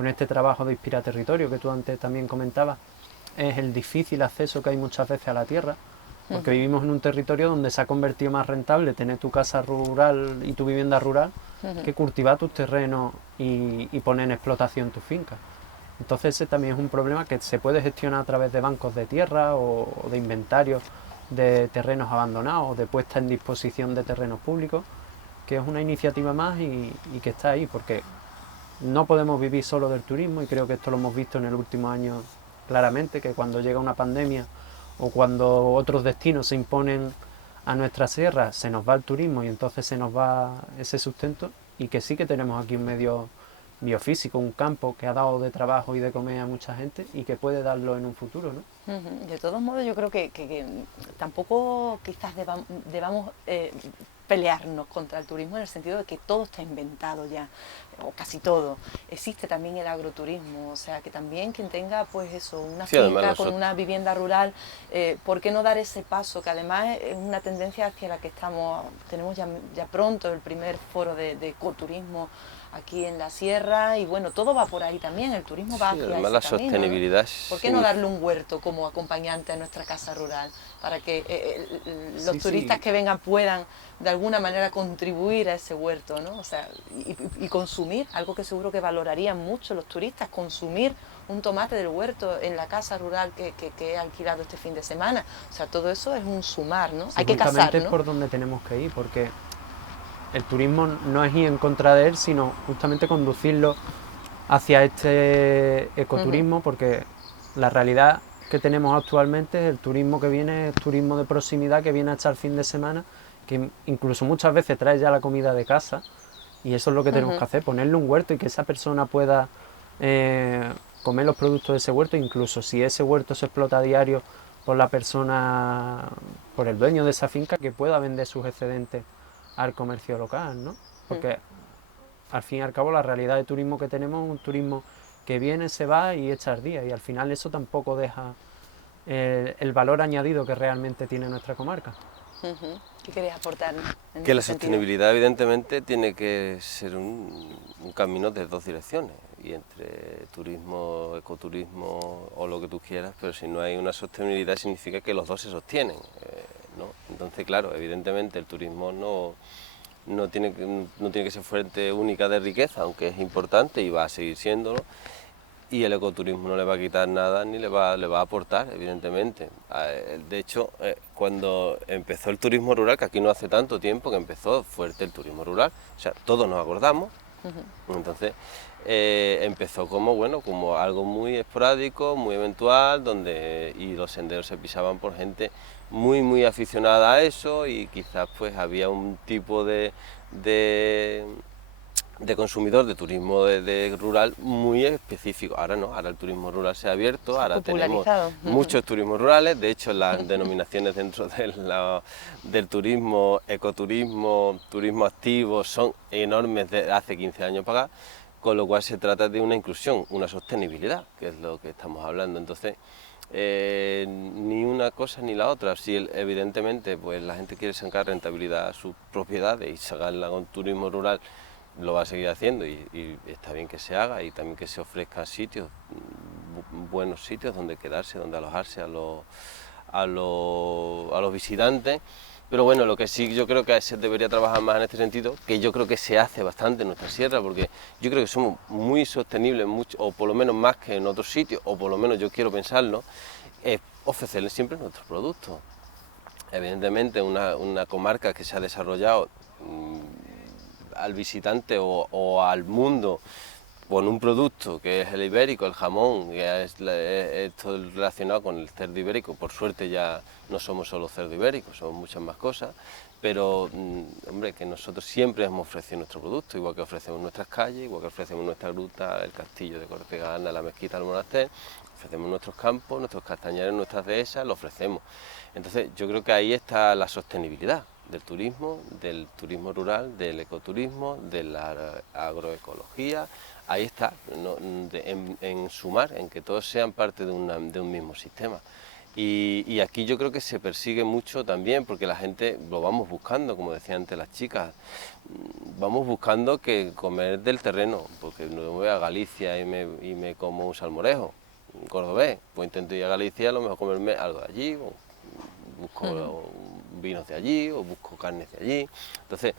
este trabajo de Inspira Territorio que tú antes también comentabas es el difícil acceso que hay muchas veces a la tierra, porque vivimos en un territorio donde se ha convertido más rentable tener tu casa rural y tu vivienda rural que cultivar tus terrenos y poner en explotación tus fincas. Entonces ese también es un problema que se puede gestionar a través de bancos de tierra o de inventarios de terrenos abandonados, de puesta en disposición de terrenos públicos, que es una iniciativa más y que está ahí, porque no podemos vivir solo del turismo, y creo que esto lo hemos visto en el último año claramente, que cuando llega una pandemia o cuando otros destinos se imponen a nuestra sierra, se nos va el turismo y entonces se nos va ese sustento, y que sí que tenemos aquí un medio biofísico, un campo que ha dado de trabajo y de comer a mucha gente y que puede darlo en un futuro, ¿no? Ujú. De todos modos, yo creo que tampoco quizás debamos pelearnos contra el turismo en el sentido de que todo está inventado ya, o casi todo. Existe también el agroturismo, o sea, que también quien tenga, pues eso, una Sí, además finca con nosotros, una vivienda rural, ¿por qué no dar ese paso? Que además es una tendencia hacia la que tenemos ya pronto el primer foro de ecoturismo aquí en la sierra, y bueno, todo va por ahí también, el turismo va sí, hacia además ese la camino, ¿no? sostenibilidad ¿Por qué no darle un huerto como acompañante a nuestra casa rural? Para que los Sí, turistas sí. que vengan puedan de alguna manera contribuir a ese huerto, ¿no? O sea, y consumir, algo que seguro que valorarían mucho los turistas, consumir un tomate del huerto en la casa rural que he alquilado este fin de semana. O sea, todo eso es un sumar, ¿no? Sí, Hay que justamente casar, es ¿no? por donde tenemos que ir, porque el turismo no es ir en contra de él, sino justamente conducirlo hacia este Ujú, ecoturismo, porque la realidad que tenemos actualmente es el turismo que viene, es turismo de proximidad que viene a echar fin de semana, que incluso muchas veces trae ya la comida de casa, y eso es lo que tenemos ujú. que hacer, ponerle un huerto y que esa persona pueda comer los productos de ese huerto, incluso si ese huerto se explota a diario por la persona, por el dueño de esa finca, que pueda vender sus excedentes al comercio local, ¿no? Porque al fin y al cabo la realidad de turismo que tenemos es un turismo que viene, se va y echa el día, y al final eso tampoco deja el valor añadido que realmente tiene nuestra comarca. Ujú. ¿Qué queréis aportar en que ese la sentido? sostenibilidad evidentemente tiene que ser un camino de dos direcciones, y entre turismo, ecoturismo o lo que tú quieras, pero si no hay una sostenibilidad significa que los dos se sostienen, ¿no? Entonces, claro, evidentemente el turismo no tiene que ser fuente única de riqueza, aunque es importante y va a seguir siéndolo, y el ecoturismo no le va a quitar nada ni le va a aportar, evidentemente. De hecho, cuando empezó el turismo rural, que aquí no hace tanto tiempo que empezó fuerte el turismo rural, o sea, todos nos acordamos, entonces empezó como, bueno, como algo muy esporádico, muy eventual, y los senderos se pisaban por gente muy aficionada a eso, y quizás pues había un tipo de consumidor de turismo de rural muy específico. Ahora no, ahora el turismo rural se ha abierto, Se ha ahora tenemos popularizado. muchos turismos rurales, de hecho las denominaciones dentro del turismo, ecoturismo, turismo activo, son enormes de hace 15 años para acá, con lo cual se trata de una inclusión, una sostenibilidad, que es lo que estamos hablando. Entonces, ni una cosa ni la otra. Si evidentemente pues la gente quiere sacar rentabilidad a sus propiedades y sacarla con turismo rural, lo va a seguir haciendo, y está bien que se haga, y también que se ofrezcan sitios, buenos sitios donde quedarse, donde alojarse a los visitantes. Pero bueno, lo que sí yo creo que se debería trabajar más en este sentido, que yo creo que se hace bastante en nuestra sierra, porque yo creo que somos muy sostenibles, o por lo menos más que en otros sitios, o por lo menos yo quiero pensarlo, es ofrecerles siempre nuestros productos. Evidentemente una comarca que se ha desarrollado al visitante o al mundo con un producto que es el ibérico, el jamón, que es todo relacionado con el cerdo ibérico. Por suerte ya no somos solo cerdo ibérico, somos muchas más cosas, pero hombre, que nosotros siempre hemos ofrecido nuestro producto, igual que ofrecemos nuestras calles, igual que ofrecemos nuestra gruta, el castillo de Cortegana, la mezquita del monasterio, ofrecemos nuestros campos, nuestros castañares, nuestras dehesas, lo ofrecemos. Entonces yo creo que ahí está la sostenibilidad del turismo rural, del ecoturismo, de la agroecología. Ahí está, ¿no? en sumar, en que todos sean parte de un mismo sistema. Y aquí yo creo que se persigue mucho también, porque la gente lo vamos buscando, como decían antes las chicas, vamos buscando que comer del terreno, porque no voy a Galicia y me como un salmorejo, un cordobés, pues intento ir a Galicia, a lo mejor comerme algo de allí, o busco vinos de allí, o busco carnes de allí. Entonces,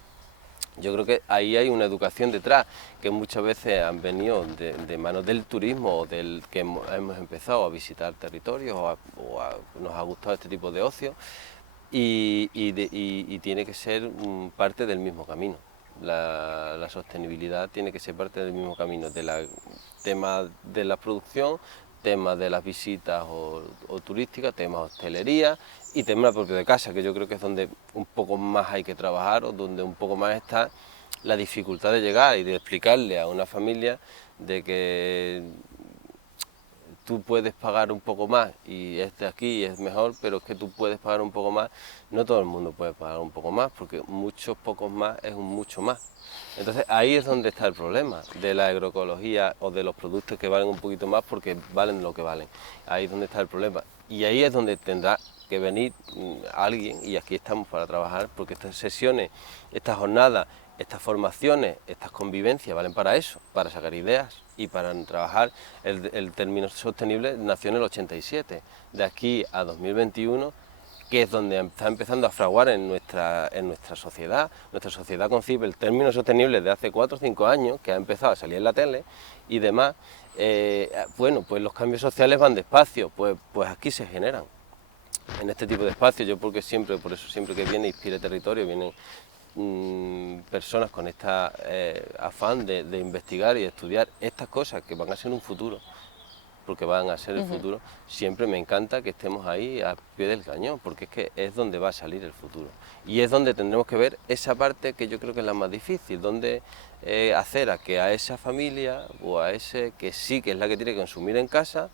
yo creo que ahí hay una educación detrás, que muchas veces han venido de manos del turismo, o del que hemos empezado a visitar territorios, nos ha gustado este tipo de ocio, y tiene que ser parte del mismo camino. La sostenibilidad tiene que ser parte del mismo camino, tema de la producción, temas de las visitas o turísticas, temas de hostelería y temas propio de casa, que yo creo que es donde un poco más hay que trabajar, o donde un poco más está la dificultad de llegar y de explicarle a una familia de que tú puedes pagar un poco más y este aquí es mejor, pero es que tú puedes pagar un poco más, no todo el mundo puede pagar un poco más, porque muchos pocos más es un mucho más. Entonces ahí es donde está el problema de la agroecología o de los productos que valen un poquito más porque valen lo que valen. Ahí es donde está el problema. Y ahí es donde tendrá que venir alguien, y aquí estamos para trabajar, porque estas sesiones, estas jornadas, estas formaciones, estas convivencias valen para eso, para sacar ideas y para trabajar. El término sostenible nació en el 87, de aquí a 2021, que es donde está empezando a fraguar en nuestra sociedad. Nuestra sociedad concibe el término sostenible de hace 4 o 5 años, que ha empezado a salir en la tele y demás. Bueno, pues los cambios sociales van despacio, pues aquí se generan. En este tipo de espacios, yo por eso siempre que viene Inspira Territorio, vienen personas con este afán de investigar y de estudiar estas cosas que van a ser un futuro, porque van a ser el futuro. Siempre me encanta que estemos ahí al pie del cañón, porque es que es donde va a salir el futuro. Y es donde tendremos que ver esa parte que yo creo que es la más difícil, donde hacer a que a esa familia o a ese que sí que es la que tiene que consumir en casa,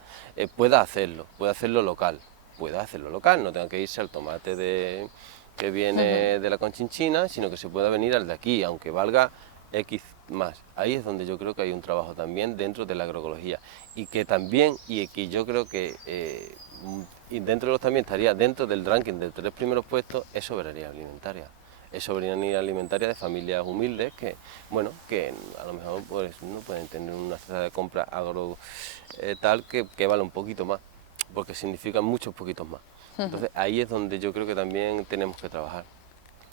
pueda hacerlo local. No tenga que irse al tomate que viene de la Conchinchina, sino que se pueda venir al de aquí, aunque valga X más. Ahí es donde yo creo que hay un trabajo también dentro de la agroecología, y que también, y que yo creo que y dentro de los también estaría dentro del ranking de 3 primeros puestos, es soberanía alimentaria. Es soberanía alimentaria de familias humildes que, bueno, que a lo mejor pues no pueden tener una cesta de compra agro tal que vale un poquito más, porque significan muchos poquitos más. Entonces ahí es donde yo creo que también tenemos que trabajar.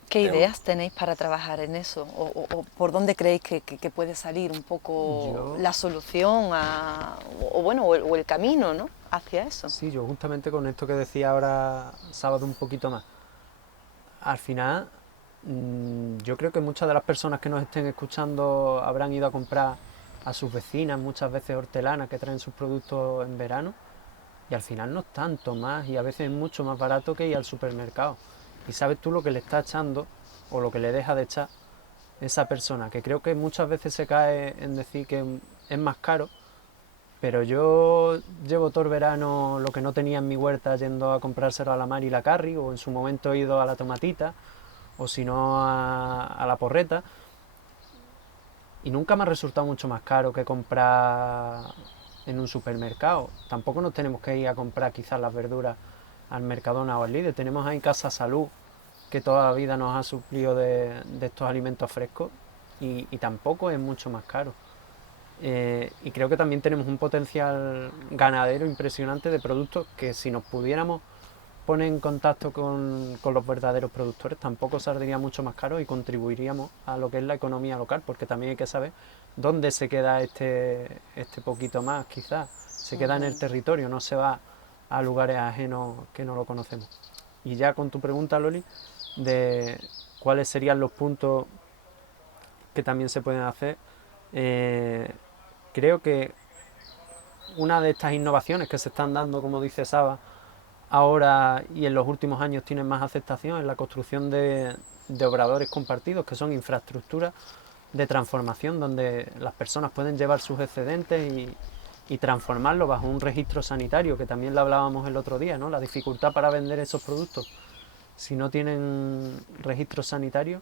¿Qué ideas tenéis para trabajar en eso? ¿O por dónde creéis que puede salir un poco la solución o el camino, ¿no?, hacia eso? Sí, yo justamente con esto que decía ahora Sábado un poquito más. Al final, yo creo que muchas de las personas que nos estén escuchando habrán ido a comprar a sus vecinas, muchas veces hortelanas, que traen sus productos en verano, y al final no es tanto más, y a veces es mucho más barato que ir al supermercado. Y sabes tú lo que le está echando o lo que le deja de echar esa persona, que creo que muchas veces se cae en decir que es más caro, pero yo llevo todo el verano lo que no tenía en mi huerta yendo a comprárselo a la Mari y la Carri, o en su momento he ido a la Tomatita, o si no a la Porreta, y nunca me ha resultado mucho más caro que comprar en un supermercado. Tampoco nos tenemos que ir a comprar quizás las verduras al Mercadona o al Lidl. Tenemos ahí Casa Salud, que toda la vida nos ha suplido de estos alimentos frescos, y tampoco es mucho más caro. Y creo que también tenemos un potencial ganadero impresionante de productos que, si nos pudiéramos poner en contacto con los verdaderos productores, tampoco saldría mucho más caro y contribuiríamos a lo que es la economía local, porque también hay que saber dónde se queda este poquito más, quizás. Se queda en el territorio, no se va a lugares ajenos que no lo conocemos. Y ya con tu pregunta, Loli, de cuáles serían los puntos que también se pueden hacer, creo que una de estas innovaciones que se están dando, como dice Saba, ahora y en los últimos años tienen más aceptación, es la construcción de obradores compartidos, que son infraestructuras de transformación donde las personas pueden llevar sus excedentes y transformarlo bajo un registro sanitario, que también lo hablábamos el otro día, ¿no? La dificultad para vender esos productos si no tienen registro sanitario.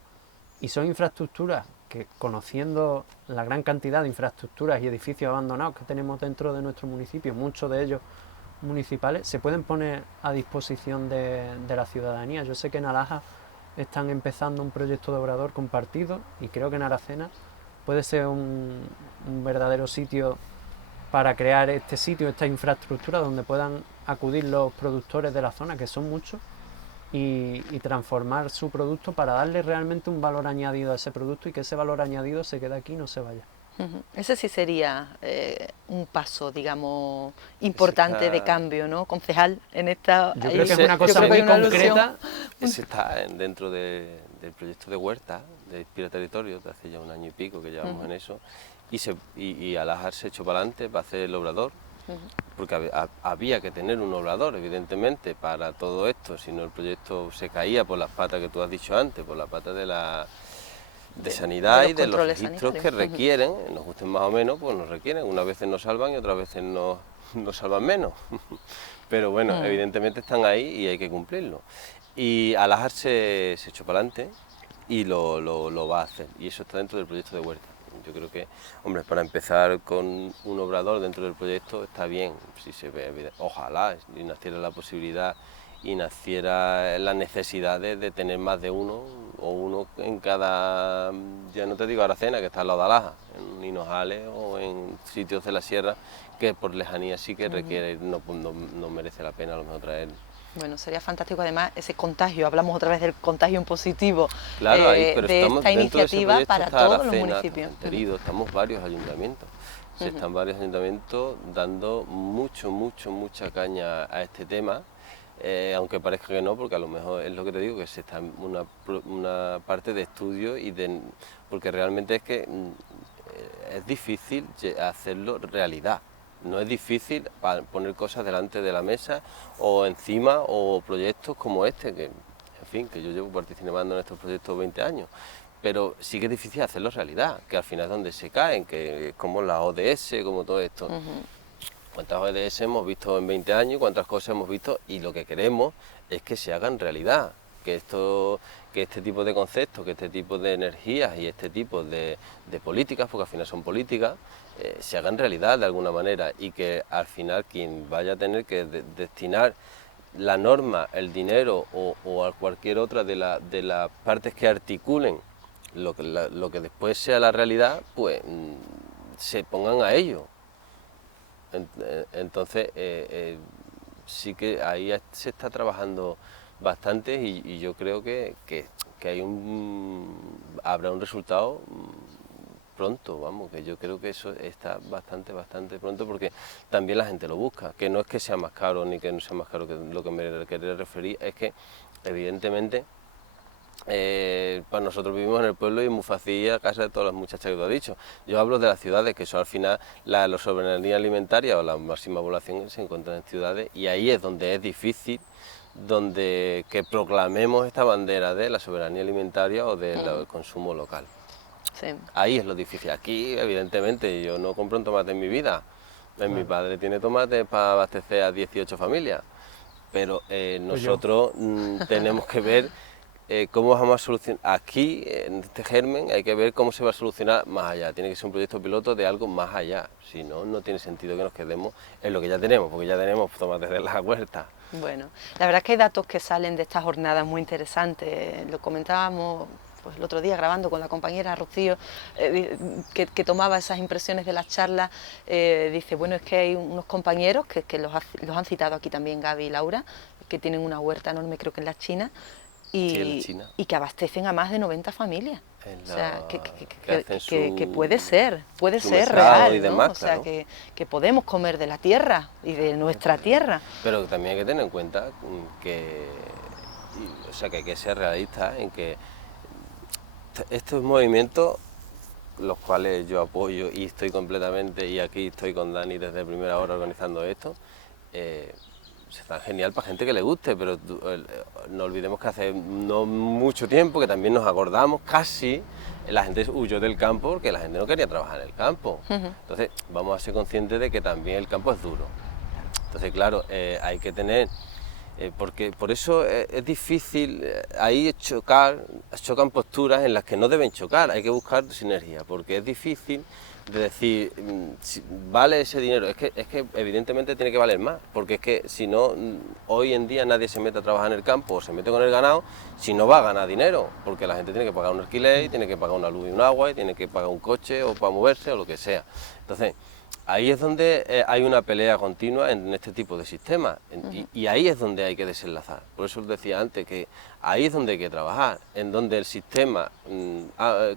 Y son infraestructuras que, conociendo la gran cantidad de infraestructuras y edificios abandonados que tenemos dentro de nuestro municipio, muchos de ellos municipales, se pueden poner a disposición de la ciudadanía. Yo sé que en Alaja están empezando un proyecto de obrador compartido, y creo que en Aracena puede ser un verdadero sitio para crear esta infraestructura donde puedan acudir los productores de la zona, que son muchos, y transformar su producto para darle realmente un valor añadido a ese producto, y que ese valor añadido se quede aquí y no se vaya. Ese sí sería un paso, digamos, importante de cambio, ¿no, concejal? En esta, yo creo que es una cosa muy concreta. Ese está dentro del proyecto de huerta de Inspira Territorio, de hace ya 1 año y pico que llevamos en eso, y Alaja se echó para adelante para hacer el obrador, porque había que tener un obrador, evidentemente, para todo esto, si no el proyecto se caía por las patas que tú has dicho antes, por la pata de sanidad y de los registros que requieren, nos gusten más o menos, pues nos requieren. Unas veces nos salvan y otras veces nos nos salvan menos. Pero bueno, evidentemente están ahí y hay que cumplirlo. Y Alájar se echó para adelante y lo va a hacer, y eso está dentro del proyecto de huerta. Yo creo que, hombre, para empezar con un obrador dentro del proyecto está bien, si se ve, ojalá y naciera la posibilidad y naciera la necesidad de tener más de uno, o uno en cada, ya no te digo Aracena, que está al lado de Alaja, en Hinojales o en sitios de la sierra, que por lejanía sí que requiere, no merece la pena a lo mejor traer. Bueno, sería fantástico además ese contagio, hablamos otra vez del contagio en positivo, claro, ahí, pero de esta iniciativa para todos Aracena, los municipios. Terido, estamos varios ayuntamientos, están varios ayuntamientos dando mucha caña a este tema, aunque parezca que no, porque a lo mejor es lo que te digo, que se está en una parte de estudio porque realmente es que es difícil hacerlo realidad. No es difícil poner cosas delante de la mesa o encima, o proyectos como este, que, en fin, que yo llevo participando en estos proyectos 20 años, pero sí que es difícil hacerlo realidad, que al final es donde se caen, que como la ODS, como todo esto. ¿Cuántas ODS hemos visto en 20 años? ¿Cuántas cosas hemos visto? Y lo que queremos es que se hagan realidad, que este tipo de conceptos, que este tipo de energías y este tipo de políticas, porque al final son políticas, se hagan realidad de alguna manera, y que al final quien vaya a tener que destinar la norma, el dinero o a cualquier otra de las partes que articulen lo que después sea la realidad, pues se pongan a ello. Entonces sí que ahí se está trabajando bastante, y yo creo que habrá un resultado pronto, vamos, que yo creo que eso está bastante pronto, porque también la gente lo busca, que no es que sea más caro ni que no sea más caro, que lo que me quería referir es que evidentemente para nosotros vivimos en el pueblo y es muy fácil a casa de todas las muchachas que tú has dicho. Yo hablo de las ciudades, que son al final la soberanía alimentaria o la máxima población se encuentra en ciudades, y ahí es donde es difícil que proclamemos esta bandera de la soberanía alimentaria o del consumo local. Sí. Ahí es lo difícil. Aquí, evidentemente, yo no compro un tomate en mi vida. Mi padre tiene tomates para abastecer a 18 familias, pero nosotros tenemos que ver cómo vamos a solucionar. Aquí, en este germen, hay que ver cómo se va a solucionar más allá. Tiene que ser un proyecto piloto de algo más allá. Si no, no tiene sentido que nos quedemos en lo que ya tenemos, porque ya tenemos tomates de la huerta. Bueno, la verdad es que hay datos que salen de estas jornadas muy interesantes. Lo comentábamos pues el otro día grabando con la compañera Rocío, que tomaba esas impresiones de las charlas. Dice, bueno, es que hay unos compañeros que los han citado aquí también Gaby y Laura, que tienen una huerta enorme, creo que en la China, y que abastecen a más de 90 familias. O sea, que puede ser real, y demás, ¿no? O sea, claro. que podemos comer de la tierra y de nuestra tierra. Pero también hay que tener en cuenta que hay que ser realista en que estos movimientos, los cuales yo apoyo y estoy completamente, y aquí estoy con Dani desde primera hora organizando esto, está genial para gente que le guste, pero no olvidemos que hace no mucho tiempo que también nos acordamos casi, la gente huyó del campo porque la gente no quería trabajar en el campo. Entonces vamos a ser conscientes de que también el campo es duro. Entonces claro, hay que tener, porque por eso es difícil, ahí chocan posturas en las que no deben chocar, hay que buscar sinergia, porque es difícil de decir, si vale ese dinero, es que evidentemente tiene que valer más, porque es que si no, hoy en día nadie se mete a trabajar en el campo o se mete con el ganado si no va a ganar dinero, porque la gente tiene que pagar un alquiler, y tiene que pagar una luz y un agua, y tiene que pagar un coche o para moverse o lo que sea. Entonces, ahí es donde hay una pelea continua en este tipo de sistemas, y ahí es donde hay que desenlazar. Por eso os decía antes que ahí es donde hay que trabajar, en donde el sistema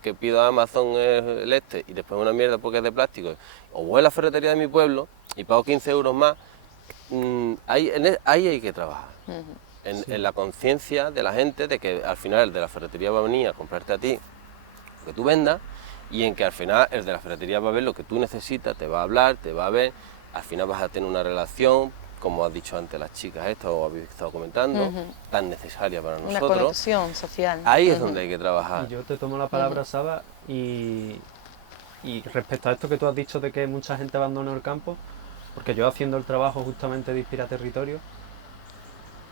que pido a Amazon es el y después una mierda porque es de plástico, o voy a la ferretería de mi pueblo y pago 15 euros más, ahí hay que trabajar. En la conciencia de la gente de que al final el de la ferretería va a venir a comprarte a ti lo que tú vendas, y en que al final el de la ferretería va a ver lo que tú necesitas, te va a hablar, te va a ver, al final vas a tener una relación, como has dicho antes las chicas esto, o habéis estado comentando, tan necesaria para nosotros. Una conexión social. Ahí es donde hay que trabajar. Y yo te tomo la palabra, Saba, y respecto a esto que tú has dicho de que mucha gente abandona el campo, porque yo haciendo el trabajo justamente de Inspira Territorio,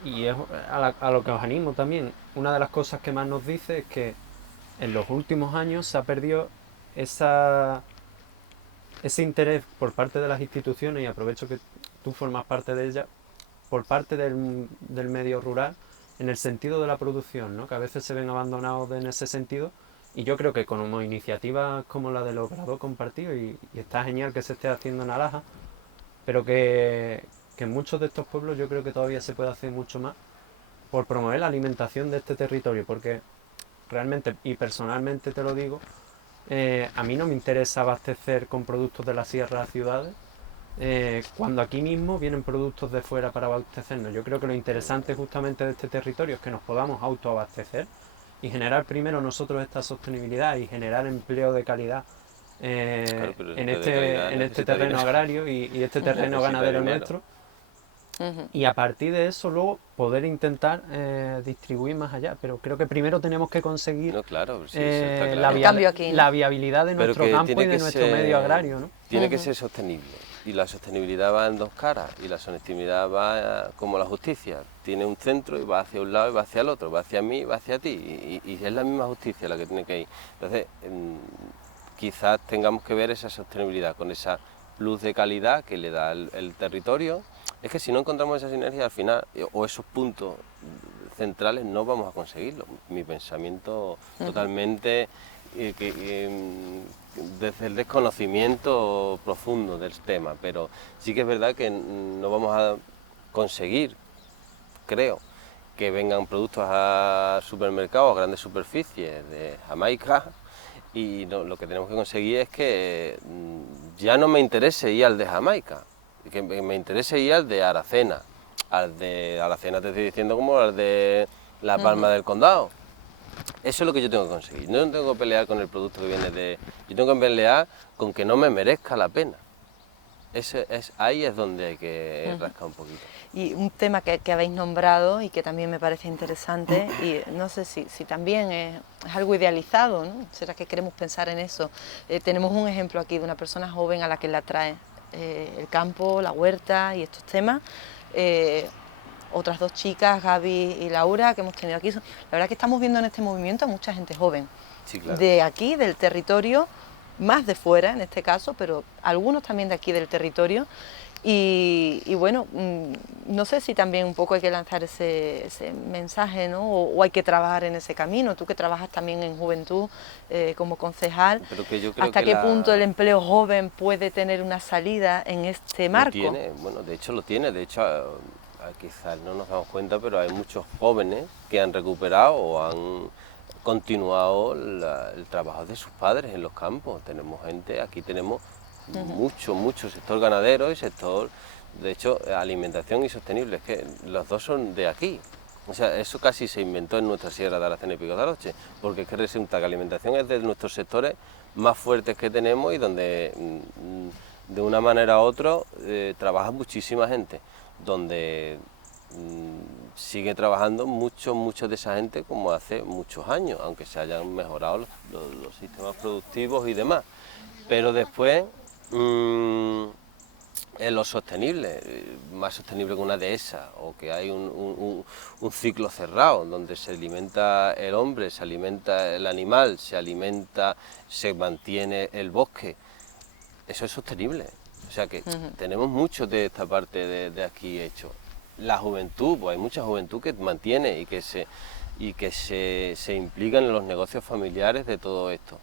y es a lo que os animo también, una de las cosas que más nos dice es que en los últimos años se ha perdido ese interés por parte de las instituciones, y aprovecho que tú formas parte de ella, por parte del medio rural, en el sentido de la producción, ¿no? Que a veces se ven abandonados en ese sentido, y yo creo que como iniciativas como la del Obrador Compartido, y está genial que se esté haciendo en Alaja, pero que en muchos de estos pueblos yo creo que todavía se puede hacer mucho más por promover la alimentación de este territorio, porque realmente, y personalmente te lo digo, a mí no me interesa abastecer con productos de la sierra a ciudades, cuando aquí mismo vienen productos de fuera para abastecernos. Yo creo que lo interesante justamente de este territorio es que nos podamos autoabastecer y generar primero nosotros esta sostenibilidad y generar empleo de calidad Claro, pero en empleo de calidad este necesita terreno dinero. agrario y este terreno Necesita ganadero dinero. nuestro. Y a partir de eso luego poder intentar distribuir más allá. Pero creo que primero tenemos que conseguir No, claro, sí, eso está la, claro. El cambio aquí, ¿no? la viabilidad de Pero nuestro que campo tiene y de que nuestro ser- medio agrario, ¿no? Tiene que ser sostenible. Y la sostenibilidad va en dos caras. Y la sostenibilidad va como la justicia. Tiene un centro y va hacia un lado y va hacia el otro. Va hacia mí y va hacia ti. Y es la misma justicia la que tiene que ir. Entonces, quizás tengamos que ver esa sostenibilidad con esa luz de calidad que le da el territorio. Es que si no encontramos esa sinergia al final, o esos puntos centrales, no vamos a conseguirlo. Mi pensamiento totalmente desde el desconocimiento profundo del tema, pero sí que es verdad que no vamos a conseguir, creo, que vengan productos a supermercados, a grandes superficies de Jamaica, y lo que tenemos que conseguir es que ya no me interese ir al de Jamaica, que me interese ir al de Aracena. Al de Aracena te estoy diciendo como al de La Palma del Condado. Eso es lo que yo tengo que conseguir. No tengo que pelear con el producto que viene de... Yo tengo que pelear con que no me merezca la pena. Ahí es donde hay que rascar un poquito. Y un tema que habéis nombrado y que también me parece interesante, y no sé si también es algo idealizado, ¿no? ¿Será que queremos pensar en eso? Tenemos un ejemplo aquí de una persona joven a la que le atrae el campo, la huerta y estos temas. Otras dos chicas, Gaby y Laura, que hemos tenido aquí. La verdad que estamos viendo en este movimiento a mucha gente joven. Sí, claro. De aquí, del territorio, más de fuera en este caso, pero algunos también de aquí del territorio. Y bueno, no sé si también un poco hay que lanzar ese mensaje, ¿no? O hay que trabajar en ese camino. Tú que trabajas también en juventud como concejal, Pero que yo creo ¿hasta que qué punto el empleo joven puede tener una salida en este marco? Lo tiene, bueno, de hecho lo tiene. De hecho, quizás no nos damos cuenta, pero hay muchos jóvenes que han recuperado o han continuado el trabajo de sus padres en los campos. Tenemos gente, aquí tenemos mucho sector ganadero y sector, de hecho, alimentación y sostenible. Es que los dos son de aquí. O sea, eso casi se inventó en nuestra sierra de Aracena y Pico de Aroche, porque es que resulta que alimentación es de nuestros sectores más fuertes que tenemos y donde de una manera u otra trabaja muchísima gente, donde sigue trabajando mucho de esa gente como hace muchos años, aunque se hayan mejorado los sistemas productivos y demás. Pero después, en lo sostenible, más sostenible que una dehesa, o que hay un ciclo cerrado, donde se alimenta el hombre, se alimenta el animal, se mantiene el bosque, eso es sostenible. O sea que tenemos mucho de esta parte de aquí hecho. La juventud, pues hay mucha juventud que mantiene y que se implica en los negocios familiares de todo esto.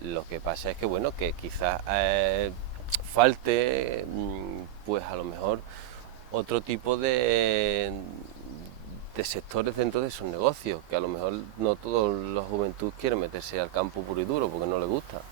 Lo que pasa es que, bueno, que quizás falte, pues a lo mejor, otro tipo de sectores dentro de esos negocios, que a lo mejor no toda la juventud quiere meterse al campo puro y duro porque no le gusta,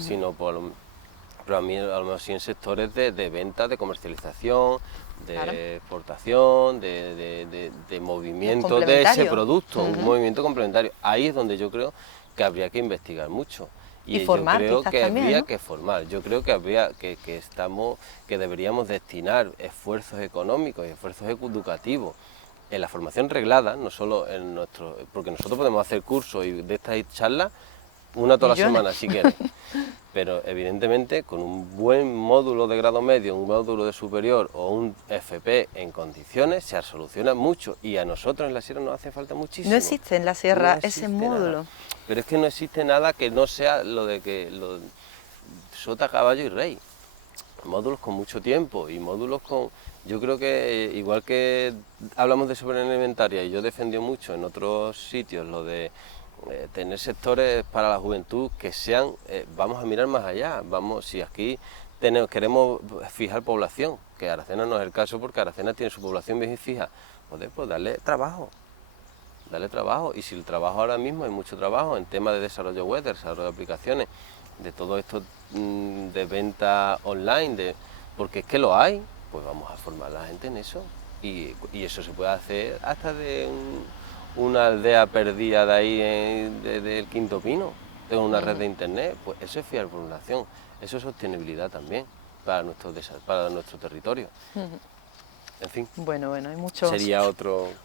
sino pero a mí a lo mejor sí en sectores de venta, de comercialización, de exportación, de movimiento de ese producto, un movimiento complementario. Ahí es donde yo creo que habría que investigar mucho. Y formar, yo creo quizás que también, habría ¿no? que formar. Yo creo que habría que deberíamos destinar esfuerzos económicos y esfuerzos educativos en la formación reglada, no solo en porque nosotros podemos hacer cursos y de estas charlas una toda la millones. semana si quieres. Pero evidentemente con un buen módulo de grado medio, un módulo de superior o un FP en condiciones se soluciona mucho, y a nosotros en la sierra nos hace falta muchísimo. No existe en la sierra No ese existe módulo. nada. Pero es que no existe nada que no sea lo de que sota, caballo y rey. Módulos con mucho tiempo y módulos con... Yo creo que igual que hablamos de soberanía alimentaria y yo defendí mucho en otros sitios lo de tener sectores para la juventud que sean, vamos a mirar más allá, si aquí queremos fijar población, que Aracena no es el caso porque Aracena tiene su población bien fija, pues darle trabajo, y si el trabajo ahora mismo hay mucho trabajo en temas de desarrollo web, de desarrollo de aplicaciones, de todo esto de venta online, porque es que lo hay, pues vamos a formar a la gente en eso, y eso se puede hacer hasta de una aldea perdida de ahí, del Quinto Pino, de una red de internet. Pues eso es fiar población, eso es sostenibilidad también para nuestro territorio. En fin, Bueno, hay sería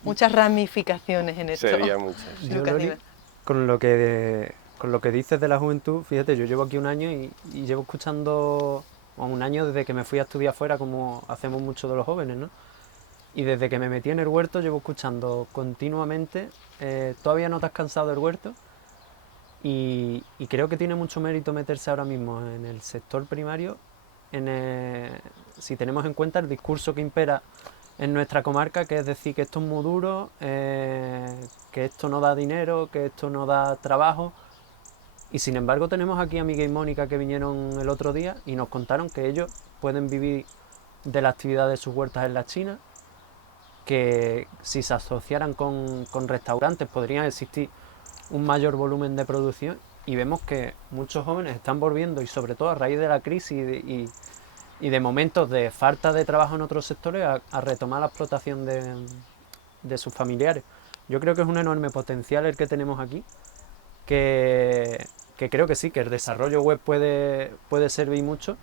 muchas ramificaciones en esto. Sería muchas. Yo, Lucas, Loli, dime. con lo que dices de la juventud, fíjate, yo llevo aquí un año y llevo escuchando, un año desde que me fui a estudiar fuera, como hacemos muchos de los jóvenes, ¿no? Y desde que me metí en el huerto llevo escuchando continuamente, todavía no te has cansado del huerto, y creo que tiene mucho mérito meterse ahora mismo en el sector primario, si tenemos en cuenta el discurso que impera en nuestra comarca, que es decir que esto es muy duro, que esto no da dinero, que esto no da trabajo. Y sin embargo tenemos aquí a Miguel y Mónica que vinieron el otro día y nos contaron que ellos pueden vivir de la actividad de sus huertas en la China, que si se asociaran con restaurantes podrían existir un mayor volumen de producción, y vemos que muchos jóvenes están volviendo, y sobre todo a raíz de la crisis y de momentos de falta de trabajo en otros sectores, a retomar la explotación de sus familiares. Yo creo que es un enorme potencial el que tenemos aquí, que creo que sí, que el desarrollo web puede servir mucho,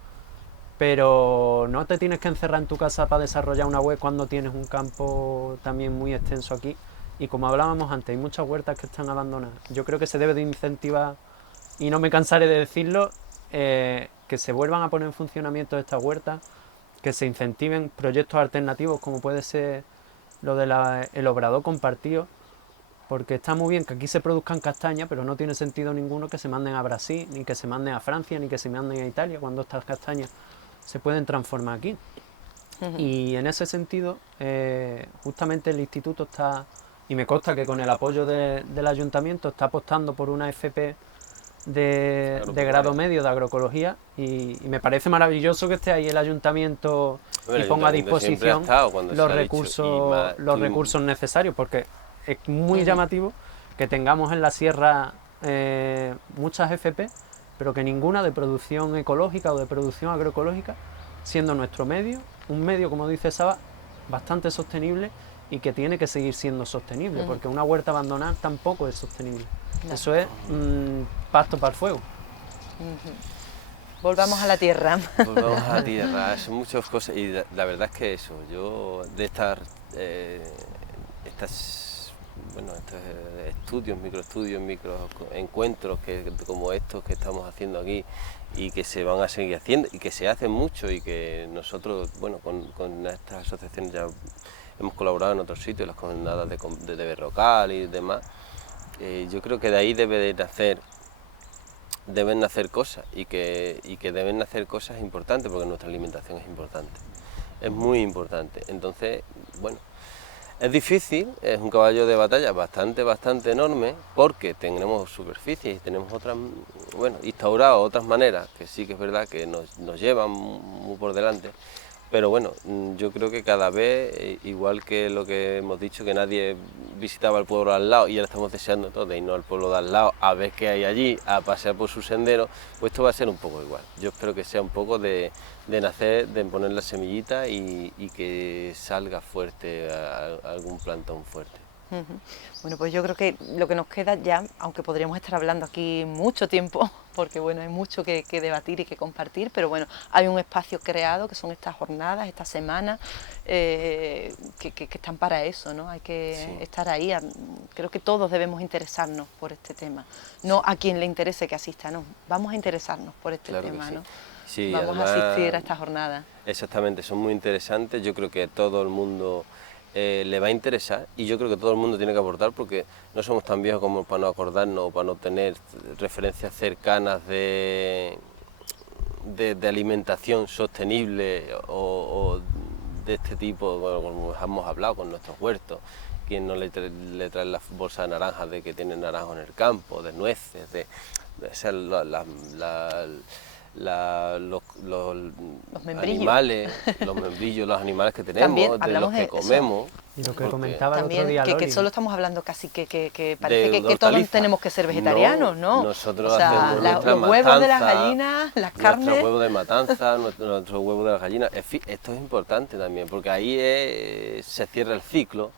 pero no te tienes que encerrar en tu casa para desarrollar una web cuando tienes un campo también muy extenso aquí. Y como hablábamos antes, hay muchas huertas que están abandonadas. Yo creo que se debe de incentivar, y no me cansaré de decirlo, que se vuelvan a poner en funcionamiento estas huertas, que se incentiven proyectos alternativos como puede ser lo del obrador compartido, porque está muy bien que aquí se produzcan castañas, pero no tiene sentido ninguno que se manden a Brasil, ni que se manden a Francia, ni que se manden a Italia, cuando estas castañas se pueden transformar aquí. Y en ese sentido, justamente el instituto está, y me consta que con el apoyo del ayuntamiento, está apostando por una FP de grado medio de agroecología, y me parece maravilloso que esté ahí el ayuntamiento y ponga a disposición los recursos necesarios, porque es muy llamativo que tengamos en la sierra muchas FP, pero que ninguna de producción ecológica o de producción agroecológica, siendo nuestro medio, un medio, como dice Saba, bastante sostenible, y que tiene que seguir siendo sostenible, porque una huerta abandonada tampoco es sostenible. No. Eso es pasto para el fuego. Volvamos a la tierra. Volvamos a la tierra, son muchas cosas, y la verdad es que eso, yo de estos estudios, microencuentros como estos que estamos haciendo aquí, y que se van a seguir haciendo, y que se hacen mucho, y que nosotros, bueno, con estas asociaciones ya hemos colaborado en otros sitios, las jornadas de Berrocal y demás. Yo creo que de ahí deben nacer cosas, y que deben nacer cosas importantes, porque nuestra alimentación es importante, es muy importante. Entonces, bueno, es difícil, es un caballo de batalla bastante enorme, porque tenemos superficies y tenemos instaurado otras maneras, que sí que es verdad que nos llevan muy por delante. Pero bueno, yo creo que cada vez, igual que lo que hemos dicho, que nadie visitaba el pueblo de al lado, y ahora estamos deseando todos de irnos al pueblo de al lado a ver qué hay allí, a pasear por su sendero, pues esto va a ser un poco igual. Yo espero que sea un poco de nacer, de poner la semillita, y que salga fuerte algún plantón fuerte. Ujú. Bueno, pues yo creo que lo que nos queda ya, aunque podríamos estar hablando aquí mucho tiempo, porque bueno, hay mucho que debatir y que compartir, pero bueno, hay un espacio creado que son estas jornadas, estas semanas, que están para eso, ¿no? Hay que Sí. estar ahí. Creo que todos debemos interesarnos por este tema. No a quien le interese que asista, no. Vamos a interesarnos por este Claro que tema, sí. ¿no? Sí, Vamos a además, asistir a estas jornadas. exactamente, son muy interesantes. Yo creo que todo el mundo le va a interesar y yo creo que todo el mundo tiene que aportar porque no somos tan viejos como para no acordarnos o para no tener referencias cercanas de alimentación sostenible o de este tipo, bueno, como hemos hablado con nuestros huertos. Quien no le trae la bolsa de naranjas de que tiene naranjo en el campo, de nueces, o sea, los membrillos. animales, los membrillos, los animales que También tenemos, de hablamos los que de eso. comemos. Y lo que porque comentaba el otro También día que Lori, solo estamos hablando casi que parece de que todos hortalizas. tenemos que ser vegetarianos, ¿no? Nosotros o sea, hacemos nuestra los huevos de las matanza, gallinas, las nuestro carnes. huevo de matanza, nuestro huevo de las gallinas. En fin, esto es importante también, porque ahí se cierra el ciclo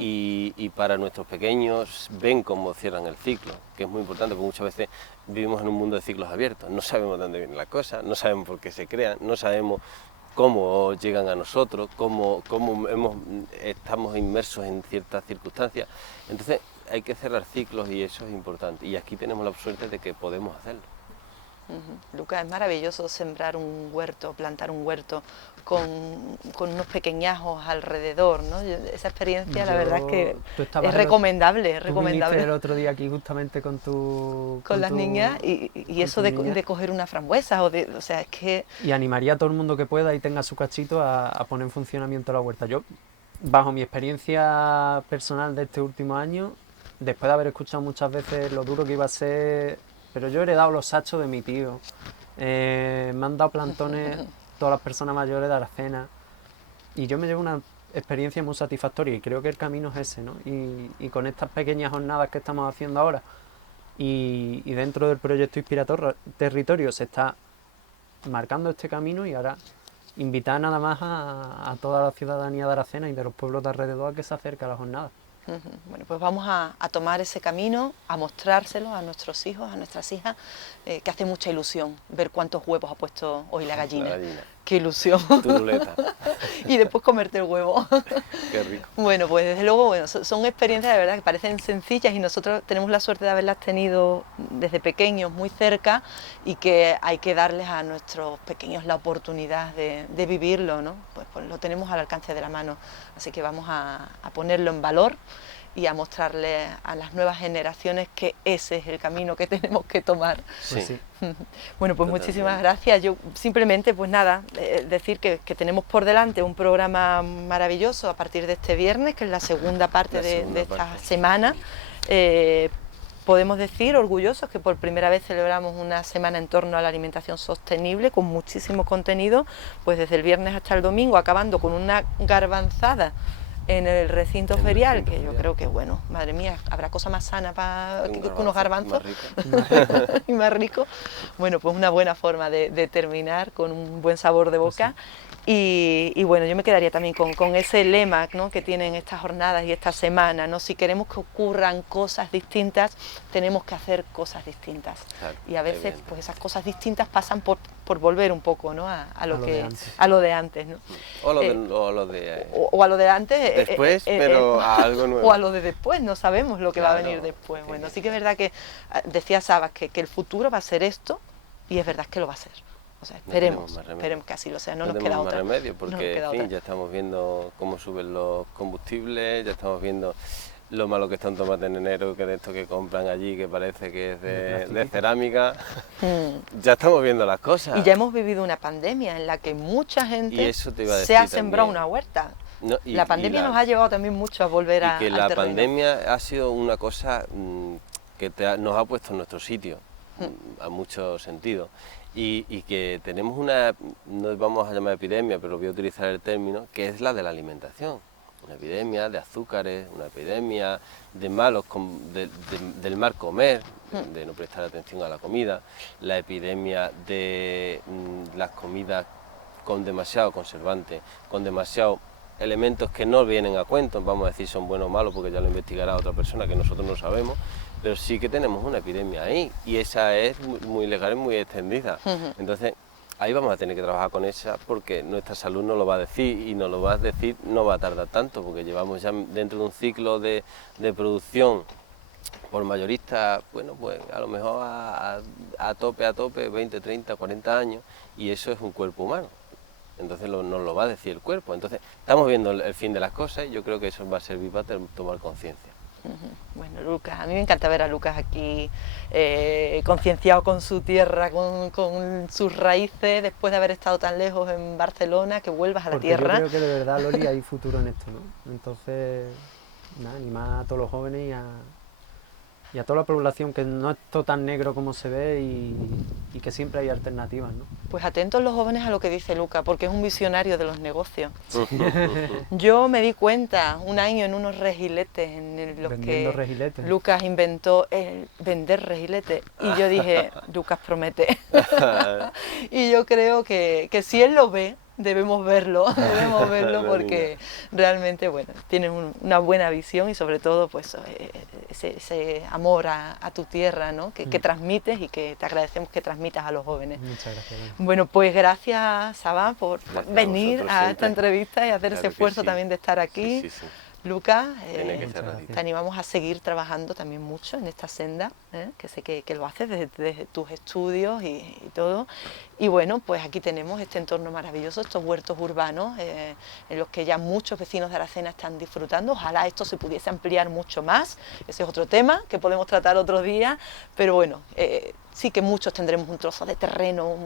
y para nuestros pequeños ven cómo cierran el ciclo, que es muy importante, porque muchas veces vivimos en un mundo de ciclos abiertos, no sabemos de dónde vienen las cosas, no sabemos por qué se crean, no sabemos cómo llegan a nosotros, cómo estamos inmersos en ciertas circunstancias. Entonces hay que cerrar ciclos y eso es importante. Y aquí tenemos la suerte de que podemos hacerlo. Lucas, es maravilloso sembrar un huerto, plantar un huerto con unos pequeñajos alrededor, ¿no? Esa experiencia, la verdad es que es recomendable, es Tú viniste recomendable. el otro día aquí justamente con Las niñas y eso de coger una frambuesa o sea, es que... Y animaría a todo el mundo que pueda y tenga su cachito a poner en funcionamiento la huerta. Yo, bajo mi experiencia personal de este último año, después de haber escuchado muchas veces lo duro que iba a ser, pero yo he heredado los sachos de mi tío. Me han dado plantones todas las personas mayores de Aracena y yo me llevo una experiencia muy satisfactoria y creo que el camino es ese, ¿no? Y con estas pequeñas jornadas que estamos haciendo ahora y dentro del proyecto Inspirator Territorio se está marcando este camino y ahora invitar nada más a toda la ciudadanía de Aracena y de los pueblos de alrededor a que se acerque a la jornada. Bueno, pues vamos a tomar ese camino, a mostrárselo a nuestros hijos, a nuestras hijas, que hace mucha ilusión ver cuántos huevos ha puesto hoy la gallina. Qué ilusión. Turuleta. Y después comerte el huevo. Qué rico. Bueno, pues desde luego, bueno, son experiencias de verdad que parecen sencillas y nosotros tenemos la suerte de haberlas tenido desde pequeños muy cerca y que hay que darles a nuestros pequeños la oportunidad de vivirlo, ¿no? Pues lo tenemos al alcance de la mano, así que vamos a ponerlo en valor y a mostrarle a las nuevas generaciones que ese es el camino que tenemos que tomar. Sí. Sí. Bueno, pues Totalmente. muchísimas gracias. Yo simplemente, pues nada, decir que tenemos por delante un programa maravilloso a partir de este viernes, que es la segunda parte de esta semana. Podemos decir, orgullosos, que por primera vez celebramos una semana en torno a la alimentación sostenible, con muchísimo contenido, pues desde el viernes hasta el domingo, acabando con una garbanzada en el recinto ferial, que yo creo que, bueno, madre mía, habrá cosa más sana que unos garbanzos y más rico. Bueno, pues una buena forma de terminar con un buen sabor de boca. Y bueno, yo me quedaría también con ese lema, ¿no?, que tienen estas jornadas y esta semana, ¿no? Si queremos que ocurran cosas distintas, tenemos que hacer cosas distintas. Claro, Y a veces, evidente. pues esas cosas distintas pasan por volver un poco, ¿no?, a lo de antes, ¿no? O lo de O a lo de antes. después, pero a algo nuevo. O a lo de después, no sabemos lo que va a Claro, venir después. Bueno, sí. sí que es verdad que decía Sabas que el futuro va a ser esto, y es verdad que lo va a ser. O sea, tenemos más remedio. esperemos que así lo sea, no nos tenemos queda más otra. remedio, No porque nos queda en fin, otra. ya estamos viendo cómo suben los combustibles, ya estamos viendo lo malo que está un tomate en enero, que de esto que compran allí, que parece que es de cerámica. Ya estamos viendo las cosas. Y ya hemos vivido una pandemia en la que mucha gente Y eso te iba a se ha decir sembrado también. una huerta. No, La pandemia nos ha llevado también mucho a volver y que al la terreno. pandemia ha sido una cosa que nos ha puesto en nuestro sitio, a muchos sentidos. Y que tenemos no vamos a llamar epidemia, pero voy a utilizar el término, que es la de la alimentación. Una epidemia de azúcares, una epidemia de malos, del mal comer, de no prestar atención a la comida, la epidemia de las comidas con demasiado conservante, con demasiado elementos que no vienen a cuento, vamos a decir son buenos o malos porque ya lo investigará otra persona que nosotros no sabemos, pero sí que tenemos una epidemia ahí y esa es muy legal y muy extendida. Entonces ahí vamos a tener que trabajar con esa porque nuestra salud nos lo va a decir y nos lo va a decir no va a tardar tanto porque llevamos ya dentro de un ciclo de producción por mayoristas, bueno, pues a lo mejor a tope, 20, 30, 40 años y eso es un cuerpo humano. Entonces nos lo va a decir el cuerpo. Entonces estamos viendo el fin de las cosas y yo creo que eso va a servir para tomar conciencia. Bueno, Lucas, a mí me encanta ver a Lucas aquí concienciado con su tierra, con sus raíces, después de haber estado tan lejos en Barcelona, que vuelvas a la tierra. Yo creo que de verdad, Loli, hay futuro en esto, ¿no? Entonces, nada, animar a todos los jóvenes y a toda la población que no es todo tan negro como se ve y que siempre hay alternativas, ¿no? Pues atentos los jóvenes a lo que dice Lucas, porque es un visionario de los negocios. Yo me di cuenta un año en unos regiletes en los Vendiendo que regiletes. Lucas inventó el vender regiletes y yo dije, Lucas promete. Y yo creo que si él lo ve, debemos verlo porque realmente, bueno, tienes una buena visión y sobre todo pues ese amor a tu tierra, ¿no? que transmites y que te agradecemos que transmitas a los jóvenes. Muchas gracias. Bueno, pues gracias, Sabá, por Gracias venir a a esta entrevista y hacer ese esfuerzo también de estar aquí. Sí. Lucas, Tiene que ser así. te animamos a seguir trabajando también mucho en esta senda, que sé que lo haces desde tus estudios y todo. Y bueno, pues aquí tenemos este entorno maravilloso, estos huertos urbanos, en los que ya muchos vecinos de Aracena están disfrutando. Ojalá esto se pudiese ampliar mucho más, ese es otro tema que podemos tratar otro día, pero bueno, sí que muchos tendremos un trozo de terreno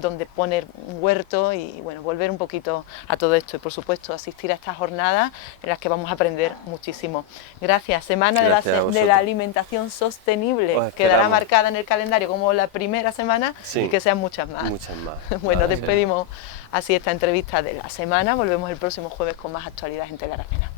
donde poner un huerto y bueno, volver un poquito a todo esto y por supuesto asistir a estas jornadas en las que vamos a aprender muchísimo. Gracias. Semana de la alimentación sostenible, Pues quedará esperamos. marcada en el calendario como la primera semana y que sean muchas más. Muchas más. Bueno, Vale. despedimos así esta entrevista de la semana, volvemos el próximo jueves con más actualidad en Tele Aracena.